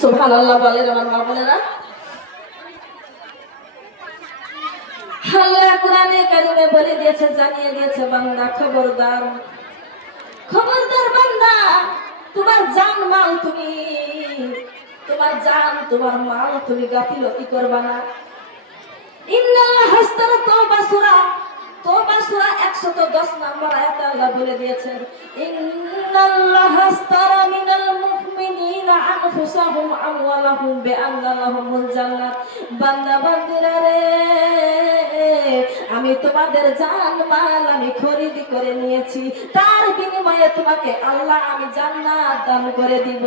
সুবহানাল্লাহ বলেন আমার মা বোনেরা। আল্লাহ কোরআনে কারিমে বলে দিয়েছে, জানিয়ে দিয়েছে, বান্দা খবরদার, খবরদার বান্দা, তোমার জান মাল তুমি, তোমার জান তোমার মাল তুমি গাফিলতি করবা না। ইন্নাল্লাহ হাস্তারা তাওবা সূরা, তাওবা সূরা 110 নম্বর আয়াতে আল্লাহ বলে দিয়েছেন, ইন্নাল্লাহ হাস্তারা মিনাল মুমিনিনা আনফুসাহুম আমওয়ালাহুম বিআন্না লাহুমুল জান্নাত। বান্দা বান্দিরা রে, আমি তোমাদের জান মাল আমি খরিদ করে নিয়েছি, তার বিনিময়ে তোমাকে আল্লাহ আমি জান্নাত দান করে দিব।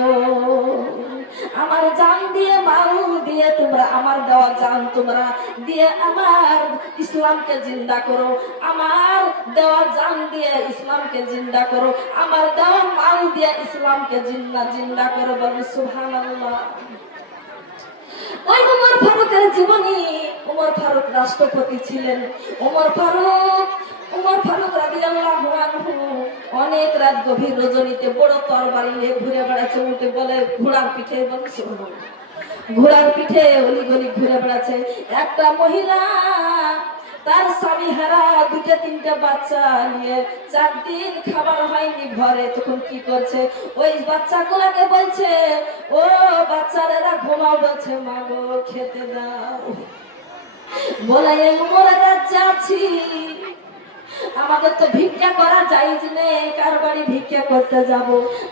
আমার জান দিয়ে মাল দিয়ে তোমরা, আমার দেওয়া জান তোমরা দিয়ে আমার ইসলামকে জিন্দা করো, আমার দেওয়া জান দিয়ে ইসলামকে জিন্দা করো, আমার দেওয়া মাল দিয়ে ইসলামকে জিন্দা করো। বলো সুবহানাল্লাহ। ওই ওমর ফারুকের জীবনী, ওমর ফারুক রাষ্ট্রপতি ছিলেন। ওমর ফারুক রাদিয়াল্লাহু আনহু অনেক রাত গভীর রজনীতে বড় তরবারি নিয়ে ঘুরে বেড়াচ্ছে, উঠে বলে ঘোড়ার পিঠে, বলে সুবহানাল্লাহ, ঘোড়ার পিঠে অলিগলি ঘুরে বেড়াচ্ছে। একটা মহিলা তার স্বামী হারা, দুটো তিনটা বাচ্চা নিয়ে 4 দিন খাবার হয়নি ঘরে, তখন কি করছে, ওই বাচ্চাগুলোকে বলছে, ও বাচ্চারা ঘুমাও, বলছে মা গো খেতে দাও। বলে মরে যাচ্ছি, আমাদের তো ভিক্ষা করা জায়েজ নেই, কার বাড়ি ভিক্ষা করতে যাব,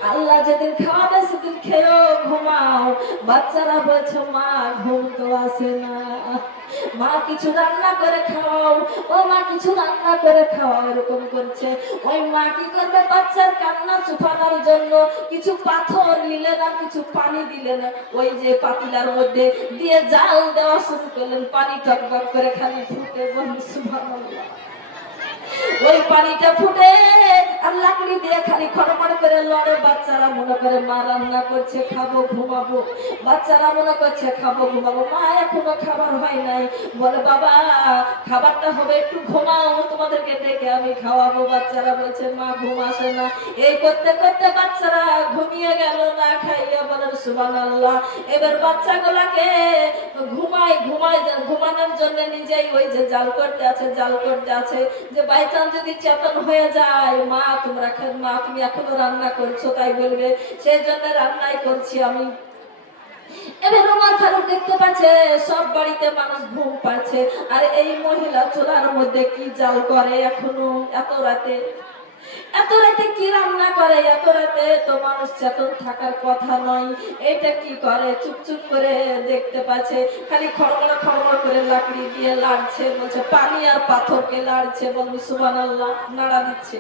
আল্লাহ যেদিন খাওয়াবে সেদিন খেয়েও ঘুমাও। বাচ্চারা বলছে মা ঘুম তো আসে না, মা কিছু রান্না করে খাও, ও মা কিছু রান্না করে খাও, এরকম করছে। ওই মা কি করবে, বাচ্চার কান্না চুপানোর জন্য কিছু পাথর নিলে না, কিছু পানি দিলে না, ওই যে পাতিলার মধ্যে দিয়ে জাল দেওয়া শুরু করলেন, পানি টকবক করে খালি ফুটে। বলুন সুবহানাল্লাহ। ওই পানিটা ফুটে আর লাকড়ি দিয়ে খালি খড়মড় করে লড়ে। বাচ্চারা মনে করে মা রান্না করছে খাবো ঘুমাবো, বাচ্চারা মনে করছে খাবো ঘুমাবো, মা এখনো খাবার হয় নাই। বলে বাবা খাবারটা হবে, একটু ঘুমাও, তোমাদেরকে ডেকে আমি খাওয়াবো। বাচ্চারা বলছে মা ঘুম আসে না। এই করতে করতে বাচ্চারা ঘুমিয়ে গেল না খাইয়া। বলেন সুবহানাল্লাহ। এবার বাচ্চাগুলাকে ঘুমানোর জন্য নিজেই ওই যে জাল করতে আছে যে বাই চান্স যদি চেতন হয়ে যায়, মা তুমি এখনো রান্না করছো, তাই বলবে, সেই জন্য রান্নাই করছি আমি। এবার ওমর ফারুক দেখতে পাচ্ছে সব বাড়িতে মানুষ ঘুম পাচ্ছে, আর এই মহিলা চুলার মধ্যে কি জাল করে এখনো এত রাতে কি রান্না করে, এত রাতে তো মানুষ চেতন থাকার কথা নয়। এটা কি করে, চুপচুপ করে দেখতে পাচ্ছে, খালি খড়মড় করে লাকড়ি দিয়ে লাড়ছে, বলছে পানি আর পাথরকে লাড়ছে। বলুন সুবহানাল্লাহ, নাড়া দিচ্ছে।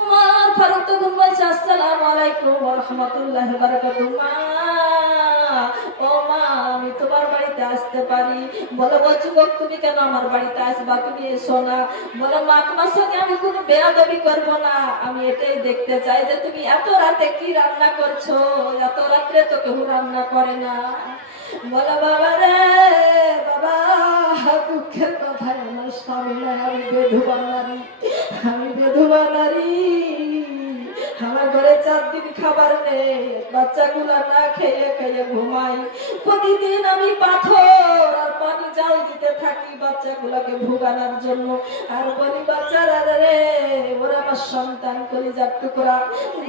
ওমর ফারুক তখন বলছে আসসালামু আলাইকুম ওয়া রাহমাতুল্লাহি ওয়া বারাকাতুহু। ও মা আমি তোমার বাড়িতে আসতে পারি? বলে ও যুবক তুমি কেন আমার বাড়িতে আসবা, তুমি এসো না। বলে মা তোমার সঙ্গে আমি কোনো বেয়াদবি করবো না, আমি এটাই দেখতে চাই যে তুমি এত রাতে কি রান্না করছো, এত রাত্রে তো কেউ রান্না করে না। বলে বাবা রে বাবা, দুঃখের কথা, আমার স্বামী নাই, আমি বেধবা নারী, আমার ঘরে 4 দিন খাবার নেই, বাচ্চাগুলা না খেয়ে ঘুমাই, প্রতিদিন আমি পাথর আর পানি জাল দিতে থাকি বাচ্চাগুলাকে ভোগানোর জন্য। আর বলি বাচ্চারা রে, ওরা আমার সন্তান, কলিজার টুকরা,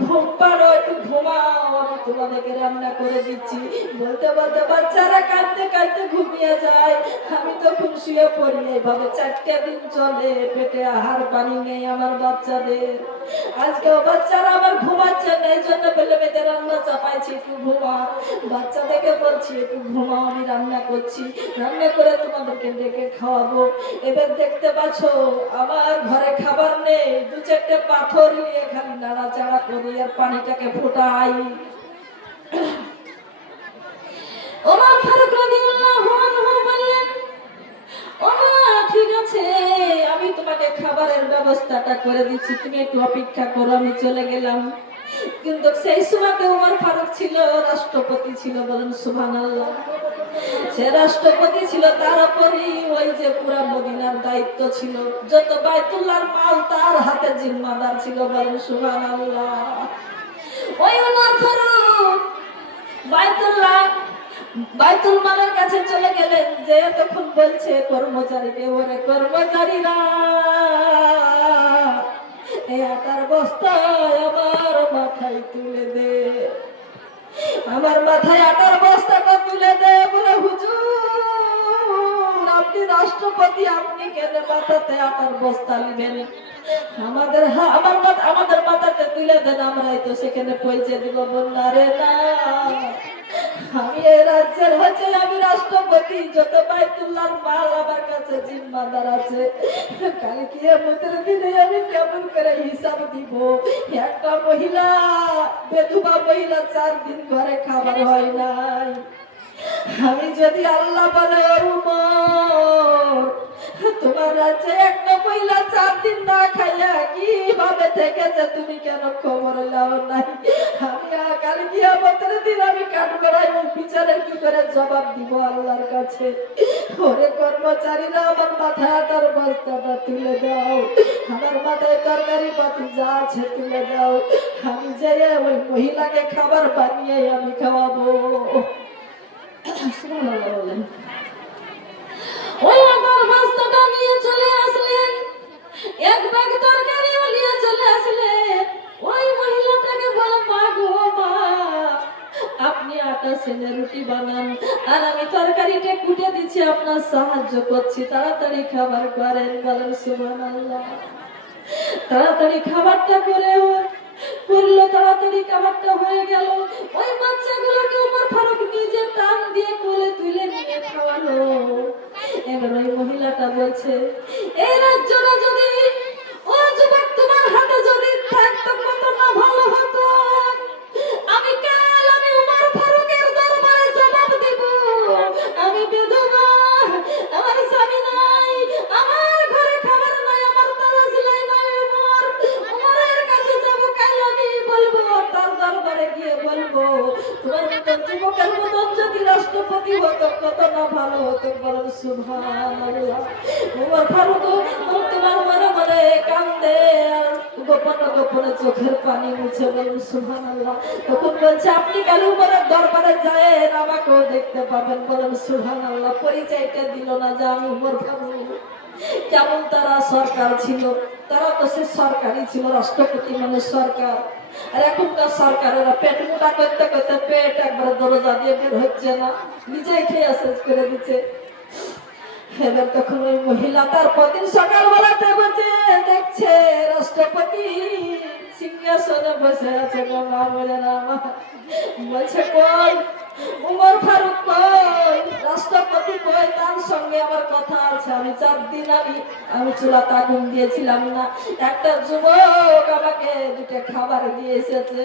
ঘুম পাড়ো, একটু ঘুমাও, আমি তোমাদেরকে রান্না করে দিচ্ছি। বলতে বলতে বাচ্চারা কাঁদতে ঘুমিয়ে যায়। আমি তখন শুয়ে পড়ি। এইভাবে 4টা দিন চলে, পেটে আহার পানি নেই আমার বাচ্চাদের। আজকেও বাচ্চারা আবার ঘুমাচ্ছে না, এই জন্য বলে মেয়েদের রান্না চাপাইছি, একটু ঘুমা। বাচ্চাদেরকে বলছি একটু ঘুমাও, আমি রান্না করছি, রান্না করে তোমাদেরকে ডেকে খাওয়াবো। এবার দেখতে পাচ্ছ আমার ঘরে খাবার নেই, 2-4টে পাথর নিয়ে খালি নাড়াচাড়া করি আর পানিটাকে ফোটাই। ওমর ফারুক রাদিয়াল্লাহু আনহু বললেন, ও ঠিক আছে, আমি তোমাকে খাবারের ব্যবস্থাটা করে দিচ্ছি, তুমি একটু অপেক্ষা করো, আমি চলে গেলাম। কিন্তু সেই সময়তে ওমর ফারুক ছিল রাষ্ট্রপতি ছিল। বলেন সুবহানাল্লাহ। সে রাষ্ট্রপতি ছিল, তার উপরই ওই যে পুরা মদিনার দায়িত্ব ছিল, যত বাইতুল্লাহর মাল তার হাতে জিম্মাদার ছিল। বলেন সুবহানাল্লাহ। ওই ওমর ফারুক বাইতুল মালের কাছে চলে গেলেন, যে তখন বলছে কর্মচারীকে, ওরে কর্মচারীরা, এই আটার বস্তা আমার মাথায় তুলে দে, আমার মাথায় আটার বস্তাটা তুলে দে। বলে হুজুর, আপনি রাষ্ট্রপতি, আপনি কেন মাথাতে আটার বস্তা নেবেন? আমাদের মাথাতে তুলে দেন, আমরাই তো সেখানে পৌঁছে দিব। বললা রে না, আমি এই রাজ্যের হচ্ছে, আমি রাষ্ট্রপতি, যত বাইতুল্লাহর মাল আমার কাছে জিম্মাদার আছে। কাল কিয়ামতের দিনে আমি কেমন করে হিসাব দিব? একটা মহিলা, বেধবা মহিলা, 4 দিন ঘরে খাবার হয় নাই। আমি যদি আল্লাহ বলে, তোমার রাজ্যে একটা মহিলা 4 দিন না খাইয়া কিভাবে থেকেছে, তুমি কেন খবর নাও নাই? আমি কাল কিয়ামতের দিন আমি কাঠগড়াই বিচারের কি করে জবাব দিব আল্লাহর কাছে? ওরে কর্মচারীরা, আমার মাথায় আটার বস্তাটা তুলে দাও, আমার মাথায় তরকারি পাতি যা আছে তুলে দাও, আমি যেয়ে ওই মহিলাকে খাবার বানিয়ে আমি খাওয়াবো। বলেন, ওই আটার বস্তাটা নিয়ে চলে আসলেন, এক ব্যাগ তরকারি নিয়ে চলে আসলেন। ওই মহিলাটাকে বলে, মা গো মা, আপনি আটা সেনে রুটি বানান, আর আমি তরকারিটা কুটে দিচ্ছি, আপনার সাহায্য করছি, তাড়াতাড়ি খাবার করেন। বলেন সুবহানাল্লাহ। তাড়াতাড়ি খাবারটা করে করলো, তাড়াতাড়ি খাবারটা হয়ে গেল। ওই বাচ্চাগুলোকে ওমর ফারুক নিজে টান দিয়ে কোলে তুলে নিয়ে খাওয়ালো। এবার ওই মহিলাটা বলছে, এই রাজ্যটা যদি, ও যুবক, তোমার হাতে যদি থাকতো কত না ভালো হতো। আমি কাল আমি ওমর ফারুকের দরবারে জবাব দেব, আমি বিধবা, আমার স্বামী নাই, আমার ঘরে খাবার নাই, আমার তালা ঝুলাই নাই। ওমরের কাছে যাব, কাল আমি বলবো, তার দরবারে গিয়ে বলবো, তোমার মতন যুবকের মতন যদি রাষ্ট্রপতি হতো কত না ভালো হতো। বলেন সুবহানাল্লাহ। ওমর ফারুক তোমার মনে মনে কান্দে, আর গোপনে গোপনে চোখের পানি মুছে। বলেন সুবহানাল্লাহ। তখন বলছে, আপনি কাল উমরের দরবারে যায়েন, আমাকেও দেখতে পাবেন। বলেন সুবহানাল্লাহ। পরিচয়টা দিল না যে আমি উমর ফারুক। কেমন তারা সরকার ছিল, তারা তো সে সরকারই ছিল, রাষ্ট্রপতি মানে সরকার। আর এখনকার সরকারেরা পেট মোটা করতে করতে পেট একবারে দরজা দিয়ে বের হচ্ছে না, নিজেই খেয়ে শেষ করে দিচ্ছে। এবার তখন ওই মহিলা তার প্রতিদিন সকালবেলাতে বসে দেখছে রাষ্ট্রপতি সিংহাসনে বসে আছে। মা বলে না, বলছে কই উমর ফারুক, কই রাষ্ট্রপতি, কই তার সঙ্গে আমার কথা আছে। আমি 4 দিন আমি চুলাতে আগুন দিয়েছিলাম না, একটা যুবক আমাকে 2টা খাবার দিয়ে এসেছে।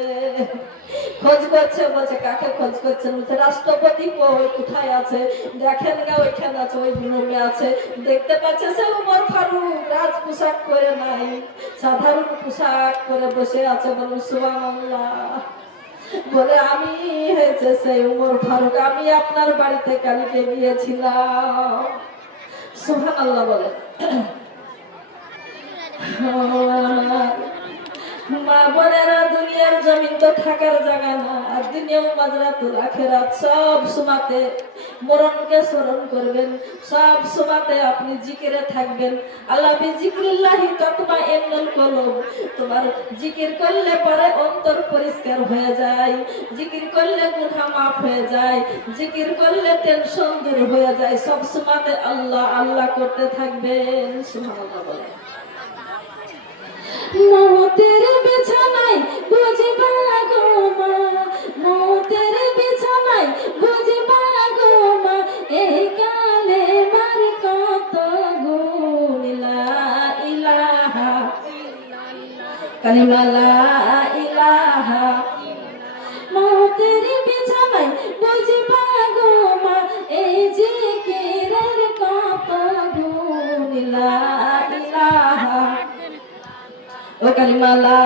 খোঁজ করছে, বলছে কাকে খোঁজ করছেন? বলছে রাষ্ট্রপতি কই, কোথায় আছে? দেখেন গা, ওইখানে আছে, ওই রুমে আছে। দেখতে পাচ্ছে সে উমর ফারুক রাজ পোশাক করে নাই, সাধারণ পোশাক করে বসে আছে। বলুন সুবহানাল্লাহ। বলে, আমি হয়েছে সেই উমর ফারুক, আমি আপনার বাড়িতে কালকে গিয়েছিলাম। সুবহানাল্লাহ বলে। মা বোনেরা, দুনিয়ার জমিন তো থাকার জায়গা না, আর দুনিয়াও মাজরাতুল আখিরাত। সব সময়তে মরণকে স্মরণ করবেন, সব সময়তে আপনি জিকিরে থাকবেন। আল্লাহ বিজিক্রিল্লাহি তাতমাইন্নুল কুলুব। তোমার জিকির করলে পরে অন্তর পরিষ্কার হয়ে যায়, জিকির করলে গুনাহ মাফ হয়ে যায়, জিকির করলে টেনশন দূর হয়ে যায়। সব সময়তে আল্লাহ আল্লাহ করতে থাকবেন। সুবহানাল্লাহ বলে। মৌতের বিছানায় বুঝবা গো মা, মৌতের বিছানায় বুঝবা গো মা, এই কালে মার কত গুণ, লা ইলাহা কালিমা লা ইলাহা। মৌতের বিছানায় বুঝবা গো মা, এই জিকিরের কত গুণ, লা ইলাহা ও কালিমা লা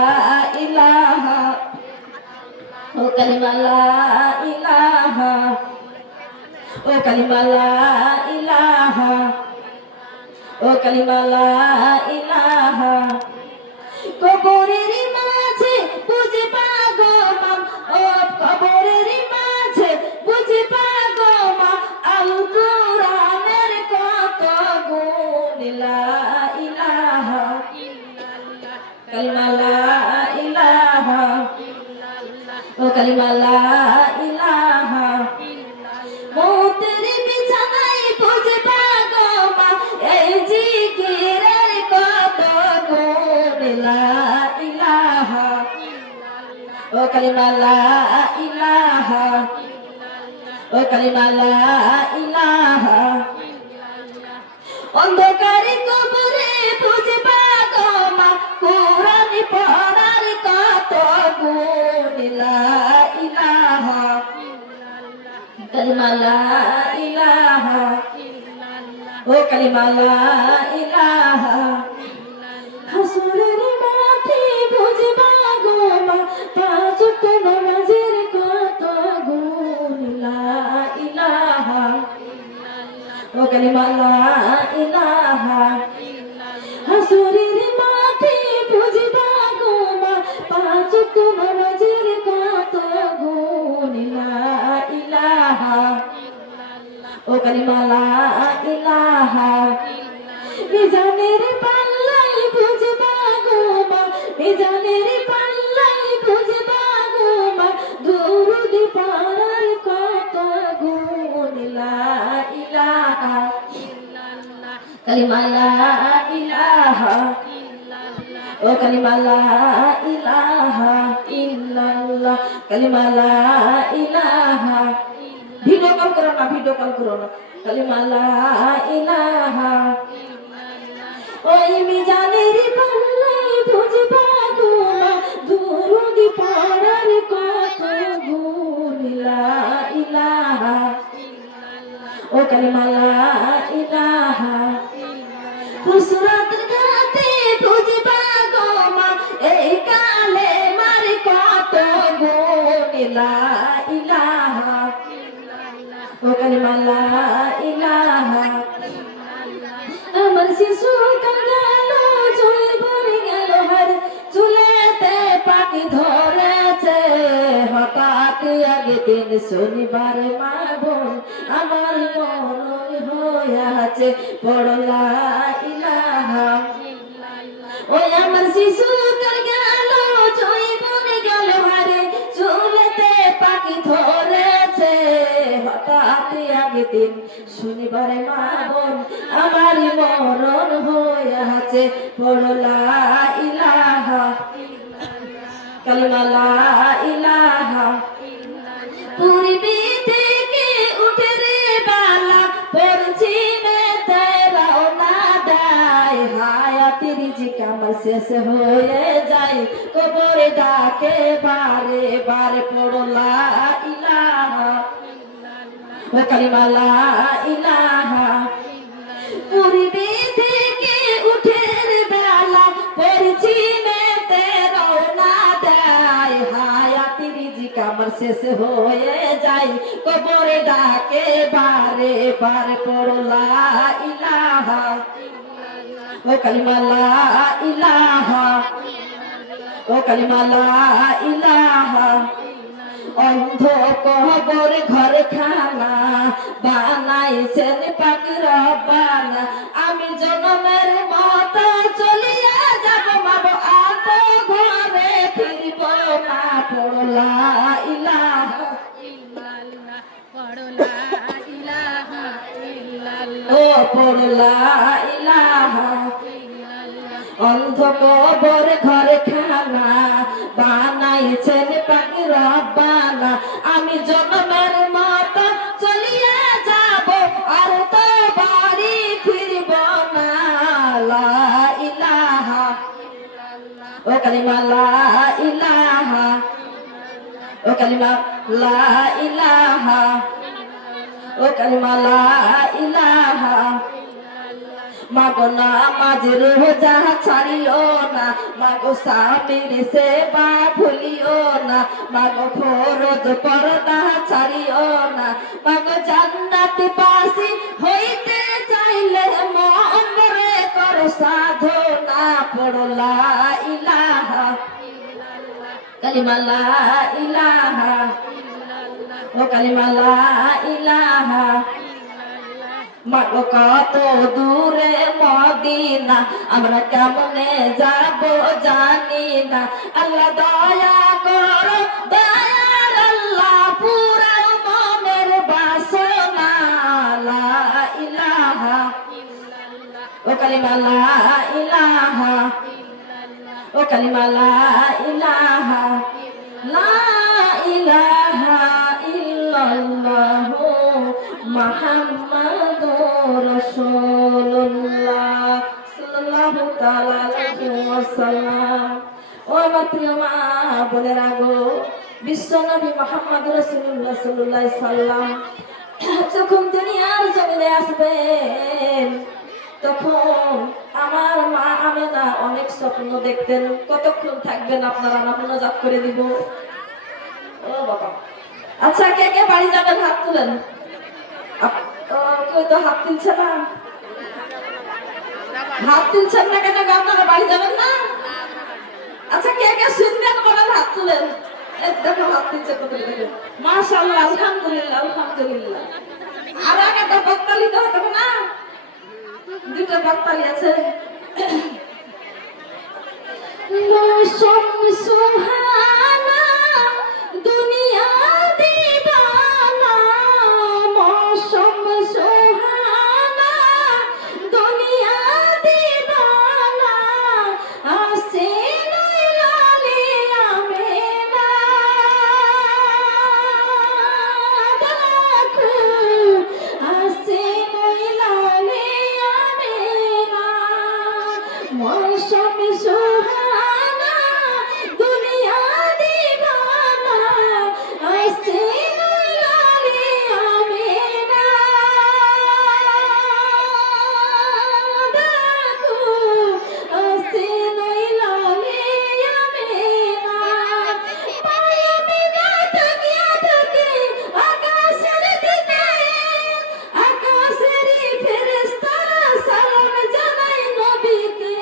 ইলাহা, ও কালিমা লা ইলাহা, ও কালিমা লা ইলাহা, ও কালিমা লা ইলাহা। কবরের মাঝে বুঝবা গো মা, ও কবরের মাঝে বুঝবা গো কালিমা লা ইলাহা মৌতের বিছানায় বুঝবা গো মা এই জিকিরের কত গুণ লা ইলাহা ও কালিমা লা ইলাহা ও কালিমা লা ইলাহা অন্ধকারে কবরে বুঝবা গো মা কোরআন পড়ার কত গুণ লা ইলাহা কালিমা লা ইলাহা ও কালিমা লা ইলাহা হাসরের মাঠে বুঝবা গো মা পাঁচ ওয়াক্ত নামাজের কত গুণ লা ইলাহা ও কালিমা লা ইলাহা হাসরের মাঠে বুঝবা গো মা পাঁচ ওয়াক্ত নামাজের কত গুণ লা ইলাহা ও কালিমা লা ইলাহা মিজানের পাল্লাই বুঝবা গো মা মিজানের পাল্লাই বুঝবা গো মা দুরুদ পড়ার কত গুণ লা ইলাহা কালিমা লা ইলাহা ও কালিমা লা ইলাহা ইল্লাল্লাহ কালিমা লা ইলাহা ভিডিও কল করো না কালিমা লা ইলাহা ওই মিজানের পাল্লাই বুঝবা গো মা দুরুদ পড়ার কত গুণ লা ইলাহা ও কালিমা লা ইলাহা হুসরাত গাতে বুঝবা গো মা এই কালেমার কত গুণ লা ইলাহা ও কালিমা লা ইলাহা আমার শিশু কাল গেল জয় ভরে গেল হার চুলেতে পাখি ধরেছে হঠাৎ আগে দিন শনিবার মা বোন আমার মনে হয়েছে বড় লা ইলাহা ওই আমার শিশু কাল গেল জয় ভরে গেল হারে চুলেতে পাখি ধরেছে হঠাৎ আগে দিন শনিবার মা বোন আমার মরণ হয়েছে বড় লা ইলাহা কালিমা লা ইলাহা পূর্বে থেকে উঠে রে বালা পশ্চিমেতে রওনা দেয় হায়াতের রিজিক আমার শেষ হয়ে যায় কবর ডাকে বারে বারে পড়ো লা ইলাহা ও কালিমা লা ইলাহা পূর্বে থেকে উঠের বেলা পশ্চিমেতে রওনা দেয় হায়াতের রিজিক আমার শেষ হয়ে যায় কবরে ডাকে বারে বারে পড়ো লা ইলাহা ও কালিমা লা ইলাহা ও কালিমা লা ইলাহা অন্ধ কবর ঘর খানা বানাইছেন পাক রব্বানা আমি জনমের মতো চলিয়া যাব মাবো আত ঘরে ফিরব না পড়ো লা ইলাহা ও পড়ো লা ইলাহা অন্ধ কবর ঘর খানা বানাইছেন পাক রব্বানা আমি জনমের মতো চলিয়া যাব আর তো বাড়ি ফিরব না লা ইলাহা ও কালিমা লা ইলাহা ও কালিমা লা ইলাহা ও কালিমা লা ইলাহা মাগো নামাজ রোজা ছাড়িও না মাগো স্বামীর সেবা ভুলিও না মাগো ফরজ পর্দা ছাড়িও না মাগো জান্নাত বাসী হইতে চাইলে মন ভরে করো সাধনা পড়ো লা ইলাহা কালিমা লা ইলাহা ও কালিমা লা ইলাহা মাগো কত দূরে মদিনা আমরা কেমনে যাব জানি না আল্লাহ দয়া করো দয়া কালিমা লা ইলাহা, ও কালিমা লা ইলাহা, লা ইলাহা ইল্লাল্লাহু মুহাম্মাদুর রাসূলুল্লাহ সাল্লাল্লাহু তাআলা আলাইহি ওয়াসাল্লাম। ও আমার প্রিয় মা বোনেরা গো, বিশ্বনবী মুহাম্মদ রাসূলুল্লাহ সাল্লাল্লাহু আলাইহি সাল্লাম যখন দুনিয়ার জমিনে আসবেন তখন আমার মা আমেনা অনেক স্বপ্ন দেখতেন। কতক্ষণ থাকবেন আপনারা? আমরা মোনাজাত করে দিব। ও বাবা, আচ্ছা কে কে বাড়ি যাবেন হাত তুলেন। কেউ তো হাত তুলছে না। হাত তুলছেন না কেন? আপনারা বাড়ি যাবেন না? আচ্ছা কে কে শুনবেন বলেন, হাত তুলেন। দেখো হাত তুলছে কত। মাশাআল্লাহ, আলহামদুলিল্লাহ, আলহামদুলিল্লাহ। আর আগে তো বক্তালি তো হতো না, দুটো বক্তালি আছে। মৌসুম সুহানা দুনিয়া দিবানা, মৌসুম সুহানা দুনিয়া দিবানা, আসে লালি আমেনা, দেখো আসে লালি আমেনা, মৌসুম সুহানা দুনিয়া দিবানা, আসে লালি আমেনা, দেখো আসে লালি আমেনা। মায়া বিনা তাকিয়া থাকে আকাশের দিকে, আকাশেরই ফেরেশতারা সালাম জানায় নবীকে।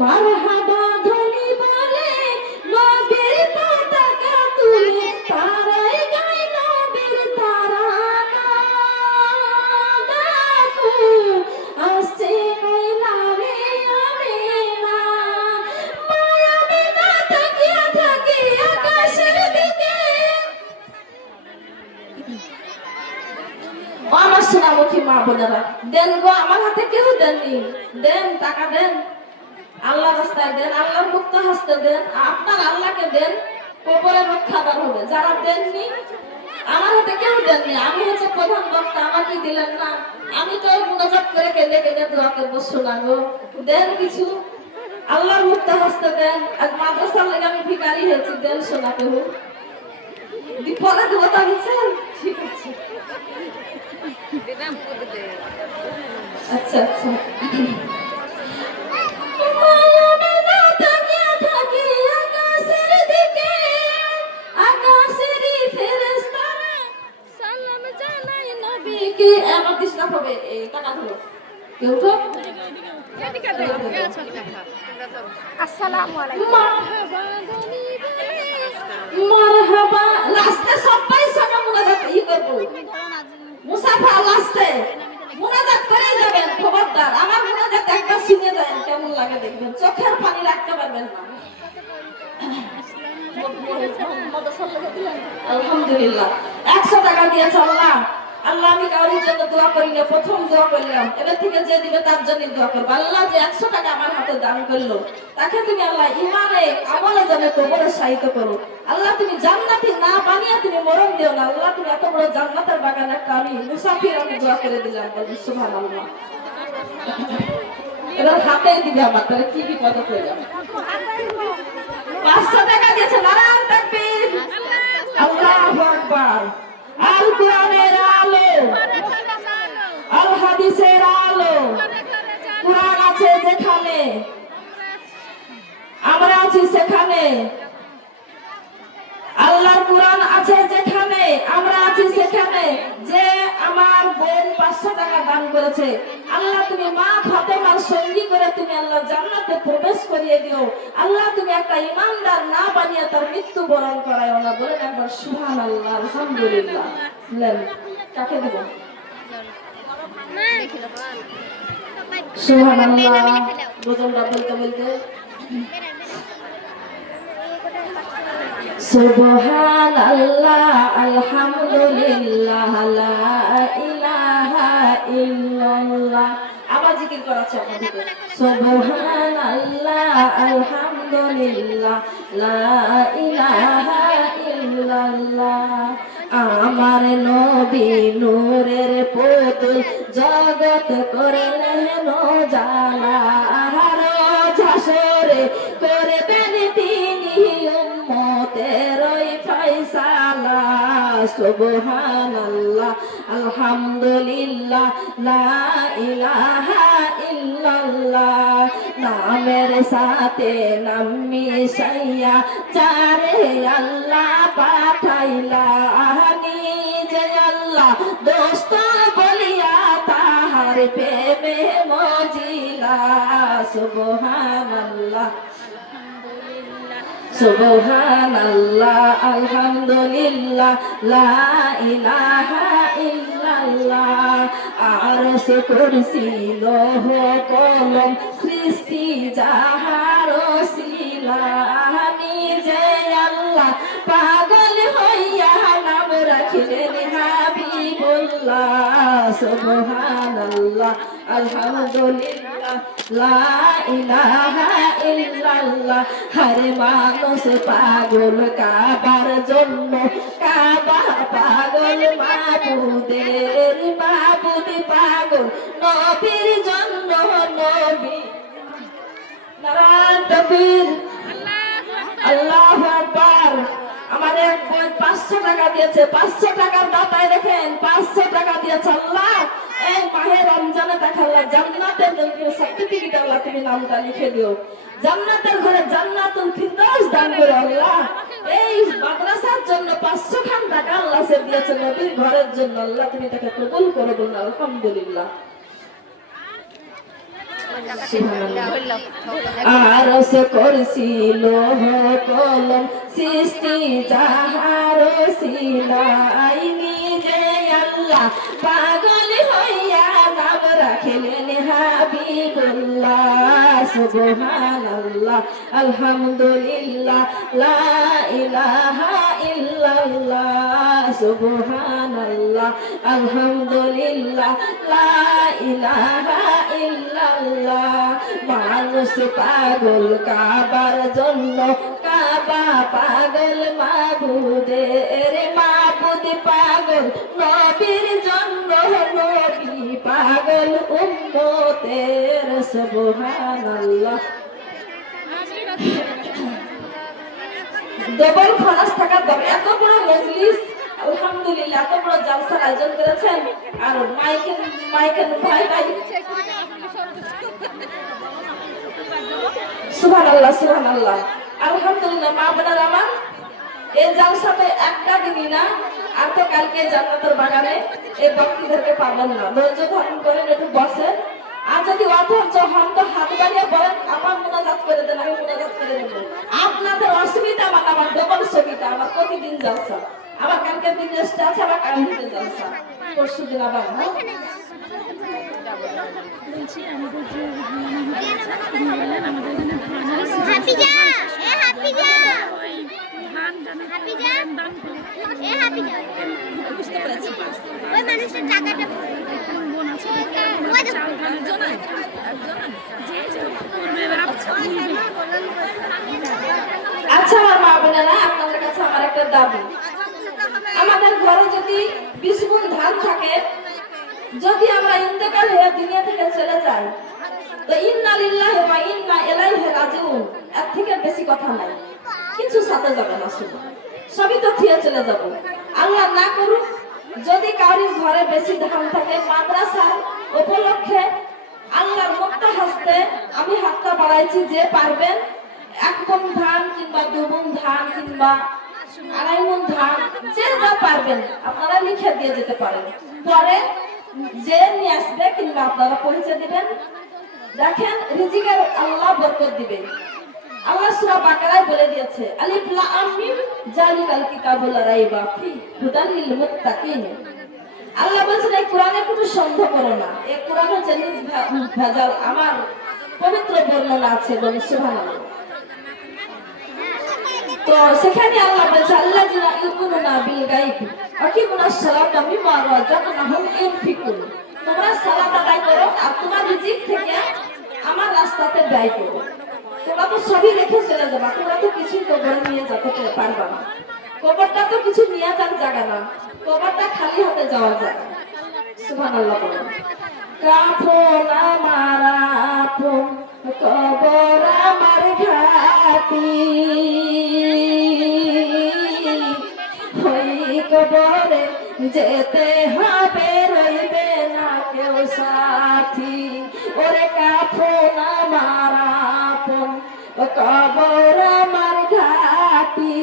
মারহাবা ধ্বনি বলে নবীর পতাকা তুলে, তারাই গায় নবীর তারানা, দেখো আসছে লালে আমেনা। মায়া বিনা তাকিয়া থাকে আকাশের দিকে। আমার সোনামুখী মা বোনেরা, দেন গো, আমার হাতে কেউ দেননি। দেন, টাকা দেন, আল্লাহ রাস্তায় দেন, আল্লাহর মুক্ত হস্তে দেন, আপনার আল্লাহকে দেন, কবরে রক্ষাদার হবে। যারা দেননি, আমার হাতে কেউ দেননি, আমি হচ্ছে প্রধান বক্তা, আমাকে দিলেন না। আমি তো মুনাজাত করে কেঁদে কেঁদে দোয়া করবো। শোনা গো, দেন কিছু, আল্লাহর মুক্ত হস্তে দেন। আজ মাদ্রাসার লেগে আমি ভিখারি হয়েছি, দেন শোনা কেউ। পরে দেবো তো আমি, ঠিক আছে। আচ্ছা আচ্ছা। মায়া বিনা তাকিয়া থাকে আকাশের দিকে, আকাশেরই ফেরেশতারা সালাম জানায় নবীকে। আমার ডিস্টার্ব হবে, এই টাকা ধরো কেউ তো। আসসালামু আলাইকুম। মারহাবা। লাস্টে সবাই সঙ্গে মুনাজাত করবো। মুসাফা লাস্টে মুনাজাত করে যাবেন, খবরদার। আমার মুনাজাত একবার শুনে যাবেন, কেমন লাগে দেখবেন, চোখের পানি রাখতে পারবেন না। আলহামদুলিল্লাহ, 100 টাকা দিয়েছে আল্লাহ। আল্লাহ আমি কারোর জন্য দোয়া করি না, প্রথম দোয়া করলাম। এবার থেকে যে দিবে তার জন্য দোয়া করবো। আল্লাহ যে 100 টাকা আমার হাতে দান করলো, তাকে তুমি আল্লাহ ইমানে আমলে জানে কবরে শায়িত করো। আল্লাহ তুমি জান্নাতি না বানিয়ে তুমি মরণ দিও না। আল্লাহ তুমি এত বড় জান্নাতের বাগান একটা আমি মুসাফির, আমি দোয়া করে দিলাম। সুবহানাল্লাহ। এবার হাতে দিবে আমার, তাহলে কি বিপদে পড়ে যাবে। 500 টাকা দিয়েছে, নারায়ণ তাকবীর, আল্লাহু আকবার। আল কোরআনের আলো, আল হাদিসের আলো, কোরআন আছে যেখানে, আমরা আছি সেখানে। আল্লাহর কোরআন আছে যেখানে, আমরা আছি সেখানে। যে আমার বোন 500 টাকা দান করেছে, আল্লাহ তুমি মা ফাতেমার সঙ্গী করে তুমি আল্লাহ জান্নাতে প্রবেশ করিয়ে দিও। আল্লাহ তুমি একটা ইমানদার না বানিয়ে তার মৃত্যু বরণ করায়ও না। বলেন একবার সুবহানাল্লাহ, আলহামদুলিল্লাহ। বলেন কাকে দেব? সুবহানাল্লাহ। বোঝনটা বলতে বলতে সুবহানাল্লাহ, আলহামদুলিল্লাহ, লা ইলাহা ইল্লাল্লাহ। আবার জিকির করা সুবহানাল্লাহ আলহামদুলিল্লাহ লা ইলাহা ইল্লাল্লাহ। আমার নবী নূরের পুতুল জগৎ করলেন জালা, রোজ হাসরে করবেন তিনি উম্মতের ফয়সালা। সুবহানাল্লাহ আলহামদুলিল্লাহ লা ইলাহা ইল্লাল্লাহ। নামের সাথে নাম মিশাইয়া যারে আল্লাহ পাঠাইলা, নিজে আল্লাহ দোস্ত বলিয়া তাহার প্রেমে মজিলা। সুবহানাল্লাহ সুবহানাল্লাহ আলহামদুলিল্লাহ লা ইলাহা ইল্লাল্লাহ। আরশ কুরসি লৌহ কলম সৃষ্টি যাহার ওসিলা, নিজে আল্লাহ পাগল হইয়া নাম রাখিলেন হাবিবুল্লাহ। সুবহানাল্লাহ আলহামদুলিল্লাহ লা ইলাহা ইল্লাল্লাহ। হরে মানুষ পাগল কাবার জন্য, কাবা পাগল মাবুদের, মাবুদ পাগল নবীর জন্য, নবী। নারায়ণ তাকবীর, আল্লাহু আকবার। আমাদের 500 টাকা দিয়েছে, 500 টাকার দাতায় দেখেন 500 টাকা দিয়েছে আল্লাহ। এই মাহে রমজানে দেখাল্লাহ জান্নাতের সার্টিফিকেট আল্লাহ তুমি নামটা লিখে দিও, জান্নাতের ঘরে জান্নাতুল ফিরদাউস দান করে আল্লাহ। এই মাদ্রাসার জন্য 500 খান টাকা আল্লাহ সে দিয়েছে নবীর ঘরের জন্য, আল্লাহ তুমি তাকে কবুল করে বলুন আলহামদুলিল্লাহ। আরশ কুরসি লৌহ কলম সৃষ্টি যাহার ওসিলাই, নিজে আল্লাহ পাগল হইয়া নাম রাখিলেন হাবিবুল্লাহ। সুবহানাল্লাহ আলহামদুলিল্লাহ লা ইলাহা ইল্লাল্লাহ। সুবহানাল্লাহ আলহামদুলিল্লাহ লা ইলাহা ইল্লাল্লাহ। মানুষ পাগল কাবার জন্য, কাবা পাগল মাবুদের, মাবুদ পাগল নবীর জন্য, নবী পাগল উম্মতের। সুবহানাল্লাহ। ডবল খরচ থাকার দরকার। এত বড় মজলিস আলহামদুলিল্লাহ, এত বড় জালসার আয়োজন করেছেন, আর মাইকের ভাই ভাই সুবহানাল্লাহ সুবহানাল্লাহ আলহামদুলিল্লাহ। মা বোনেরা আমার, এই জালসাতে একটা দিনই না, আর তো কালকে জান্নাতের বাগানে এই বক্তৃতাকে পাবেন না। ধৈর্য ধারণ করেন, একটু বসেন। আর যদি অধৈর্য হন তো হাত বাড়িয়ে বলেন আমার মুনাজাত করে দেন, আমি মুনাজাত করে দেব। আপনাদের অসুবিধা মানে আমার ডবল সুবিধা। আমার প্রতিদিন জালসা, আবার কালকের দিন রেস্ট আছে, আবার কালকে জালসা, পরশু দিন আবার। আচ্ছা আমার মা বোনেরা, আপনাদের কাছে আমার একটা দাবি, আমাদের ঘরে যদি 20 গুণ ধান থাকে, যদি আমরা ইন্তেকাল হয়ে দুনিয়া থেকে চলে যাই, তো ইন্না লিল্লাহি ওয়া ইন্না ইলাইহি রাজিউন, এর থেকে বেশি কথা নাই। কিছু সাথে যাবে না, শুধু সবই তো থিয়ে চলে যাব। আল্লাহ না করুক যদি কারোর ঘরে বেশি ধান থাকে, মাদ্রাসার উপলক্ষে আল্লাহর মুক্ত হস্তে আমি হাতটা বাড়াইছি, যে পারবেন 1 গুণ ধান কিংবা 2 গুণ ধান কিংবা 2.5 গুণ ধান, যে যা পারবেন আপনারা লিখে দিয়ে যেতে পারেন। পরে যে নিয়ে আসবে কিংবা আপনারা পৌঁছে দিবেন। দেখেন রিজিকের আল্লাহ বরকত দিবে। আল্লাহ সূরা বাকারায় বলে দিয়েছে, আলিফ লাম মিম জালিকাল কিতাবুল লা রাইবা ফি হুদাল লিল মুত্তাকিন। আল্লাহ বলেছেন এই কোরআনে কোনো সন্দেহ করো না, এই কোরআনে জানিস ভেজাল আমার পবিত্র বর্ণনা আছে, বলে সুবহানাল্লাহ। তো সেখানে আল্লাহ বলেছে আল্লাযিনা ইউমিনুনা বিল গায়বি ওয়া কিমুনাস সালাতা মিম্মা রাযাকনাহুম ইউনফিকুন। তোমরা সালাত আদায় করো আর তোমার রিজিক থেকে আমার রাস্তাতে ব্যয় করো। তোমরা তো সবই রেখে চলে যাবা, তোমরা তো কিছুই কবর নিয়ে যেতে পারবা না। কবরটা তো কিছু নিয়ে যাওয়ার জায়গা না, কবরটা খালি হাতে যাওয়া যায়। সুবহানাল্লাহ বলেন। কাফন আমার আপন, কবর আমার ঘাটি, ওই কবরে যেতে হবে, রইবে না কেউ সাথী। ওরে কাফন আমার আপন, কবর আমার ঘাটি,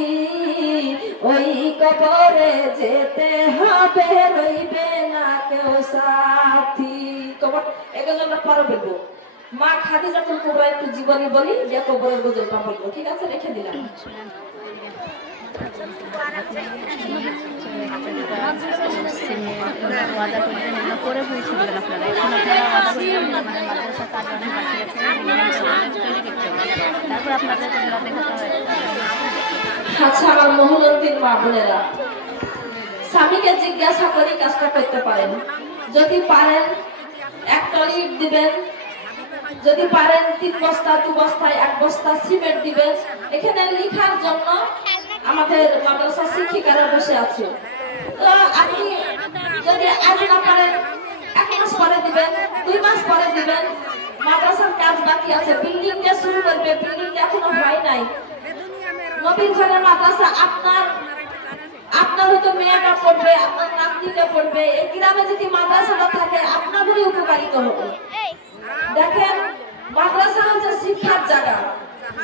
ওই কবরে যেতে হবে, রইবে না কেউ সাথী। কবর একজন পরে বলবো। মা খাদিজাতুল কুবরা একটু জীবনী বলি, যে কবরের গজলটা বলবো, ঠিক আছে? রেখে দিলাম। আচ্ছা আমার মহুলন্তির মা বোনেরা, স্বামীকে জিজ্ঞাসা করে কাজটা করতে পারেন। যদি পারেন এক টলি ইট দিবেন, যদি পারেন 3 বস্তা 2 বস্তায় 1 বস্তা সিমেন্ট দিবেন। এখানে লেখার জন্য আমাদের মাদ্রাসা শিক্ষিকারা বসে আছে। তো আপনি যদি আজ না পারেন 1 মাস পরে দিবেন, 2 মাস পরে দিবেন। মাদ্রাসার কাজ বাকি আছে, বিল্ডিংটা শুরু করবে, বিল্ডিংটা এখনো হয় নাই। নবীর ঘরে মাদ্রাসা, আপনার হয়তো মেয়েটা পড়বে, আপনার নাতনিটা পড়বে। এই গ্রামে যদি মাদ্রাসাটা থাকে আপনাদেরই উপকারিত হবে। দেখেন মাদ্রাসা হচ্ছে শিক্ষার জায়গা,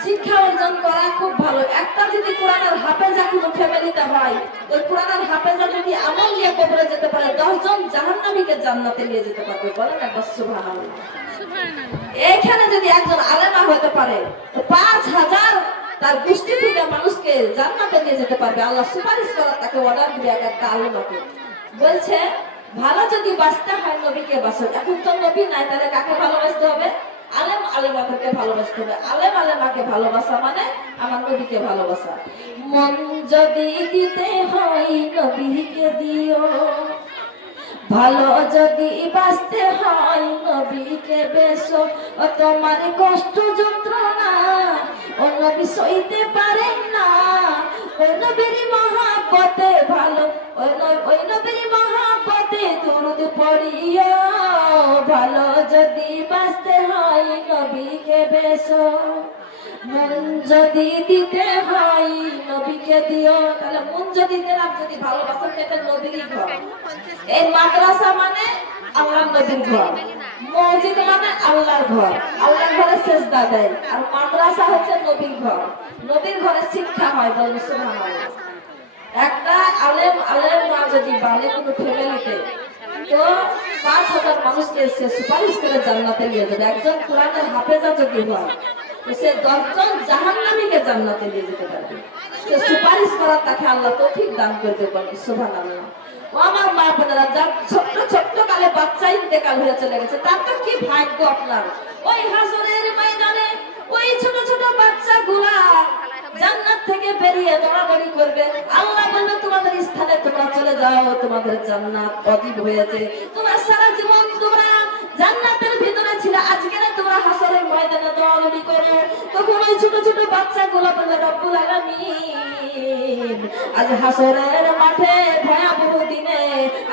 শিক্ষা অর্জন করা খুব ভালো। একটা যদি কোরআনের হাফেজা কোনো ফ্যামিলিতে হয়, ওই কোরআনের হাফেজা যদি আমল নিয়ে কবরে যেতে পারে, 10 জন জাহান্নামীকে জান্নাতে নিয়ে যেতে পারবে। বলেন একবার সুবহানাল্লাহ। এইখানে যদি একজন আলেমা হতে পারে, তো 5000 তার গোষ্ঠী থেকে মানুষকে জান্নাতে নিয়ে যেতে পারবে। আল্লাহ সুপারিশ করার তাকে অর্ডার দিবে একটা আলেমাকে। বলছে ভালো যদি বাঁচতে হয় নবীকে বাঁচো। এখন তো নবী নাই, তাহলে কাকে ভালোবাসতে হবে? আলেম আলেমাকে ভালোবাসতে হবে। আলেম আলেমাকে ভালোবাসা মানে আমার নবীকে ভালোবাসা। মন যদি দিতে হয় নবীকে দিও, ভালো যদি বাঁচতে হয় নবীকে বেশো। ও তোমার কষ্ট যন্ত্রণা ও নবী সইতে পারেন না, ওই নবীর মহাব্বতে ভালো, ওই নবীর মহাব্বতে দুরূদ পড়িও। ভালো যদি বাঁচতে হয় নবীকে বেশো, মন যদি দিতে হয় নবীকে দিও। তাহলে মন যদি দিলাম, যদি ভালোবাসা পেতে নবীরই ঘর। এই মাদ্রাসা মানে আল্লাহর নবীর ঘর, মসজিদ মানে আল্লাহর ঘর, আল্লাহর ঘরে সেজদা দেয়। আর মাদ্রাসা হচ্ছে নবীর ঘর, নবীর ঘরে শিক্ষা হয়। বলেন সুবহানাল্লাহ। একটা আলেম মা যদি বানে কোনো ফ্যামিলিতে, তো 5000 মানুষকে সে সুপারিশ করে জান্নাতে নিয়ে যাবে। একজন কোরআনের হাফেজা যদি হয়, সে 10 জন জাহান্নামীকে জান্নাতে নিয়ে যেতে পারবে। সে সুপারিশ করার তাকে আল্লাহ তৌফিক দান করতে পারে। সুবহানাল্লাহ। ও আমার মা বোনেরা, যার ছোট্ট কালে বাচ্চা ইন্তেকাল হয়ে চলে গেছে, তার তো কি ভাগ্য আপনার। ওই হাসরের ময়দানে ওই ছোট বাচ্চাগুলা জান্নাত থেকে বেরিয়ে দৌড়াদৌড়ি করবে। আল্লাহ বলবে তোমাদের স্থানে তোমরা চলে যাও, তোমাদের জান্নাত ওয়াজিব হয়েছে। তোমার সারা জীবন তোমরা জান্নাতের ভিতরে ছিল, আজকে না তোমরা হাসরের ময়দানে দৌড়াদৌড়ি করো। তখন ওই ছোট বাচ্চাগুলো বলে রব্বুল আলামিন, আজ হাসরের মাঠে ভয়াবহ দিনে